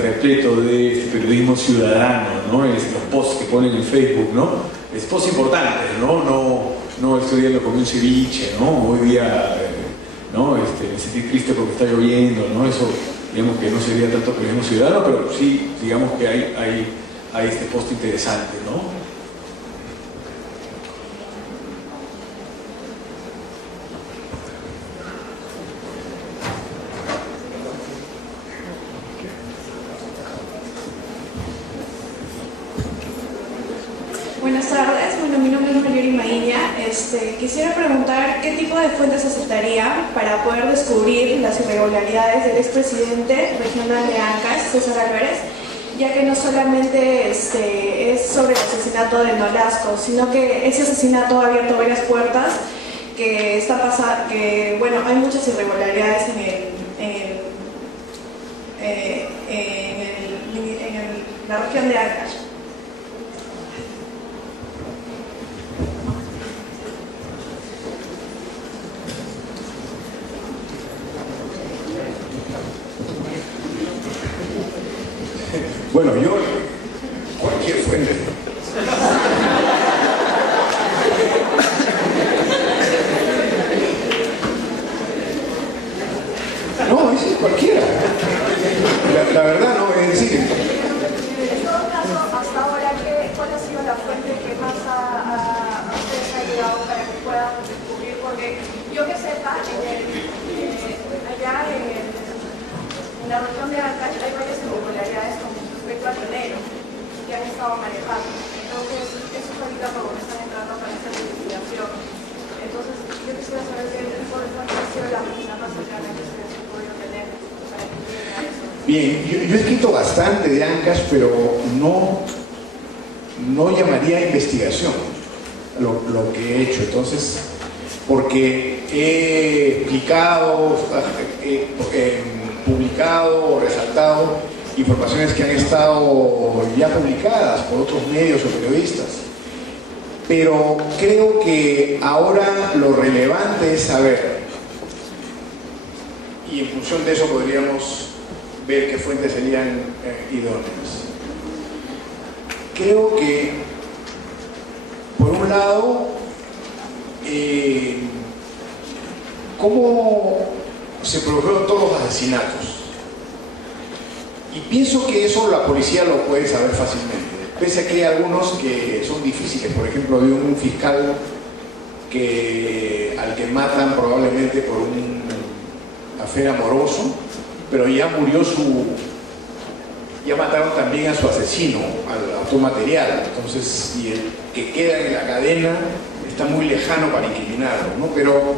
repleto de periodismo ciudadano, ¿no? Los posts que ponen en Facebook, ¿no? Es posts importantes, no este día lo comí un ceviche, ¿no? Hoy día, ¿no? Me sentí triste porque está lloviendo, ¿no? Eso, digamos que no sería tanto periodismo ciudadano, pero sí, digamos que hay este post interesante, ¿no? Buenas tardes, bueno, mi nombre es María Imaíña. Quisiera preguntar qué tipo de fuentes aceptaría para poder descubrir las irregularidades del expresidente regional de Ancash, César Álvarez, ya que no solamente es sobre el asesinato de Nolasco, sino que ese asesinato ha abierto varias puertas que bueno, hay muchas irregularidades en la región de Ancash. Bueno, yo, cualquier fuente. No, es cualquiera. La verdad, no, es decir. En todo caso, hasta ahora, ¿cuál ha sido la fuente que más a ustedes ha ayudado para que puedan descubrir? Porque yo que sepa, allá en la región de Ancash hay varias irregularidades con respecto al dinero que han estado manejando. Entonces, eso es ahorita como están entrando para esta investigación. Entonces, yo quisiera saber qué tipo de fuente ha sido la más cercana que ustedes han podido tener para que lleguen a eso. Bien, yo he escrito bastante de Ancash, pero no llamaría investigación lo que he hecho. Entonces, porque he explicado, publicado o resaltado informaciones que han estado ya publicadas por otros medios o periodistas. Pero creo que ahora lo relevante es saber, y en función de eso podríamos ver qué fuentes serían idóneas. Creo que, por un lado, cómo se produjeron todos los asesinatos. Y pienso que eso la policía lo puede saber fácilmente, pese a que hay algunos que son difíciles. Por ejemplo, de un fiscal al que matan probablemente por un afer amoroso, pero ya ya mataron también a su asesino, al autor material. Entonces, y el que queda en la cadena está muy lejano para incriminarlo, ¿no? Pero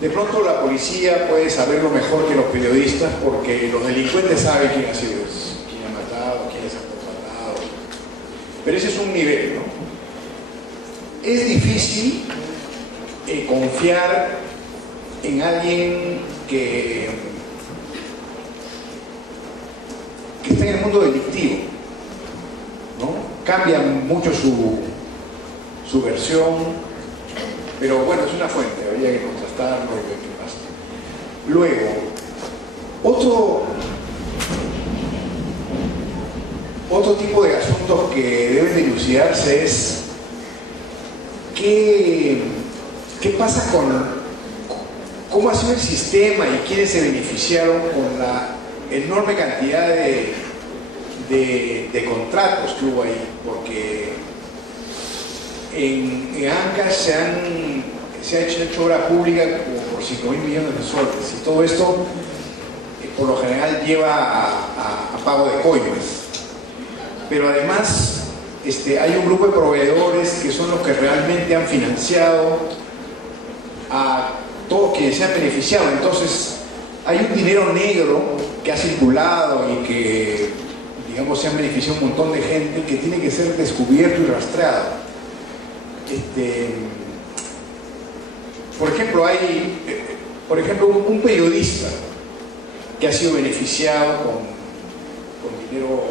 de pronto la policía puede saberlo mejor que los periodistas porque los delincuentes saben quién ha sido, quién ha matado, quién es acorralado. Pero ese es un nivel, ¿no? Es difícil confiar en alguien que está en el mundo delictivo, ¿no? Cambia mucho su versión, pero bueno, es una fuente, habría que contrastarlo y ver qué pasa. Luego, otro tipo de asuntos que deben dilucidarse es qué pasa con cómo ha sido el sistema y quiénes se beneficiaron con la enorme cantidad de contratos que hubo ahí, porque en Ancash se ha hecho obra pública como por 5.000 millones de soles, y todo esto por lo general lleva a pago de coimas. Pero además hay un grupo de proveedores que son los que realmente han financiado a todos quienes se han beneficiado. Entonces hay un dinero negro que ha circulado y que, digamos, se han beneficiado un montón de gente que tiene que ser descubierto y rastreado. Por ejemplo, hay un periodista que ha sido beneficiado con dinero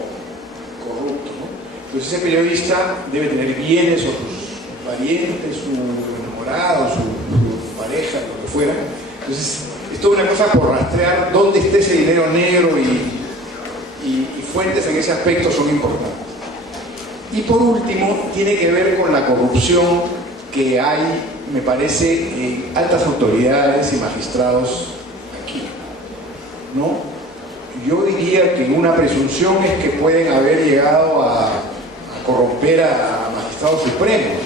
corrupto, ¿no? Entonces ese periodista debe tener bienes, o sus parientes, su enamorado, su pareja, lo que fuera. Entonces es toda una cosa por rastrear dónde está ese dinero negro, y fuentes en ese aspecto son importantes. Y por último, tiene que ver con la corrupción que hay, me parece, en altas autoridades y magistrados aquí, ¿no? Yo diría que una presunción es que pueden haber llegado a corromper a magistrados supremos,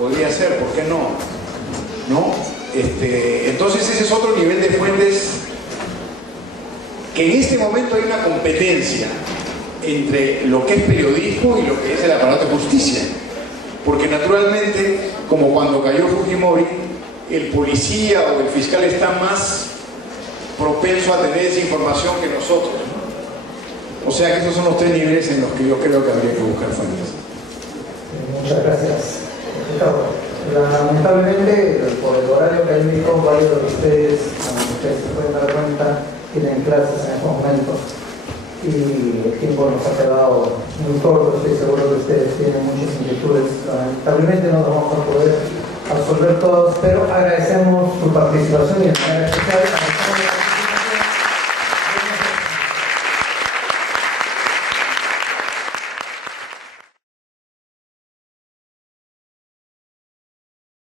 ¿no? Podría ser, ¿por qué no? ¿No? Entonces ese es otro nivel de fuentes, que en este momento hay una competencia entre lo que es periodismo y lo que es el aparato de justicia, porque naturalmente, como cuando cayó Fujimori, el policía o el fiscal está más propenso a tener esa información que nosotros, ¿no? O sea que esos son los tres niveles en los que yo creo que habría que buscar fuentes. Muchas gracias, Ricardo. Lamentablemente, por el horario que hay indicado, varios de ustedes, como ustedes se pueden dar cuenta, tienen clases en estos momentos y el tiempo nos ha quedado muy corto. Estoy seguro que ustedes tienen muchas inquietudes. Lamentablemente no nos vamos a poder absolver todos, pero agradecemos su participación y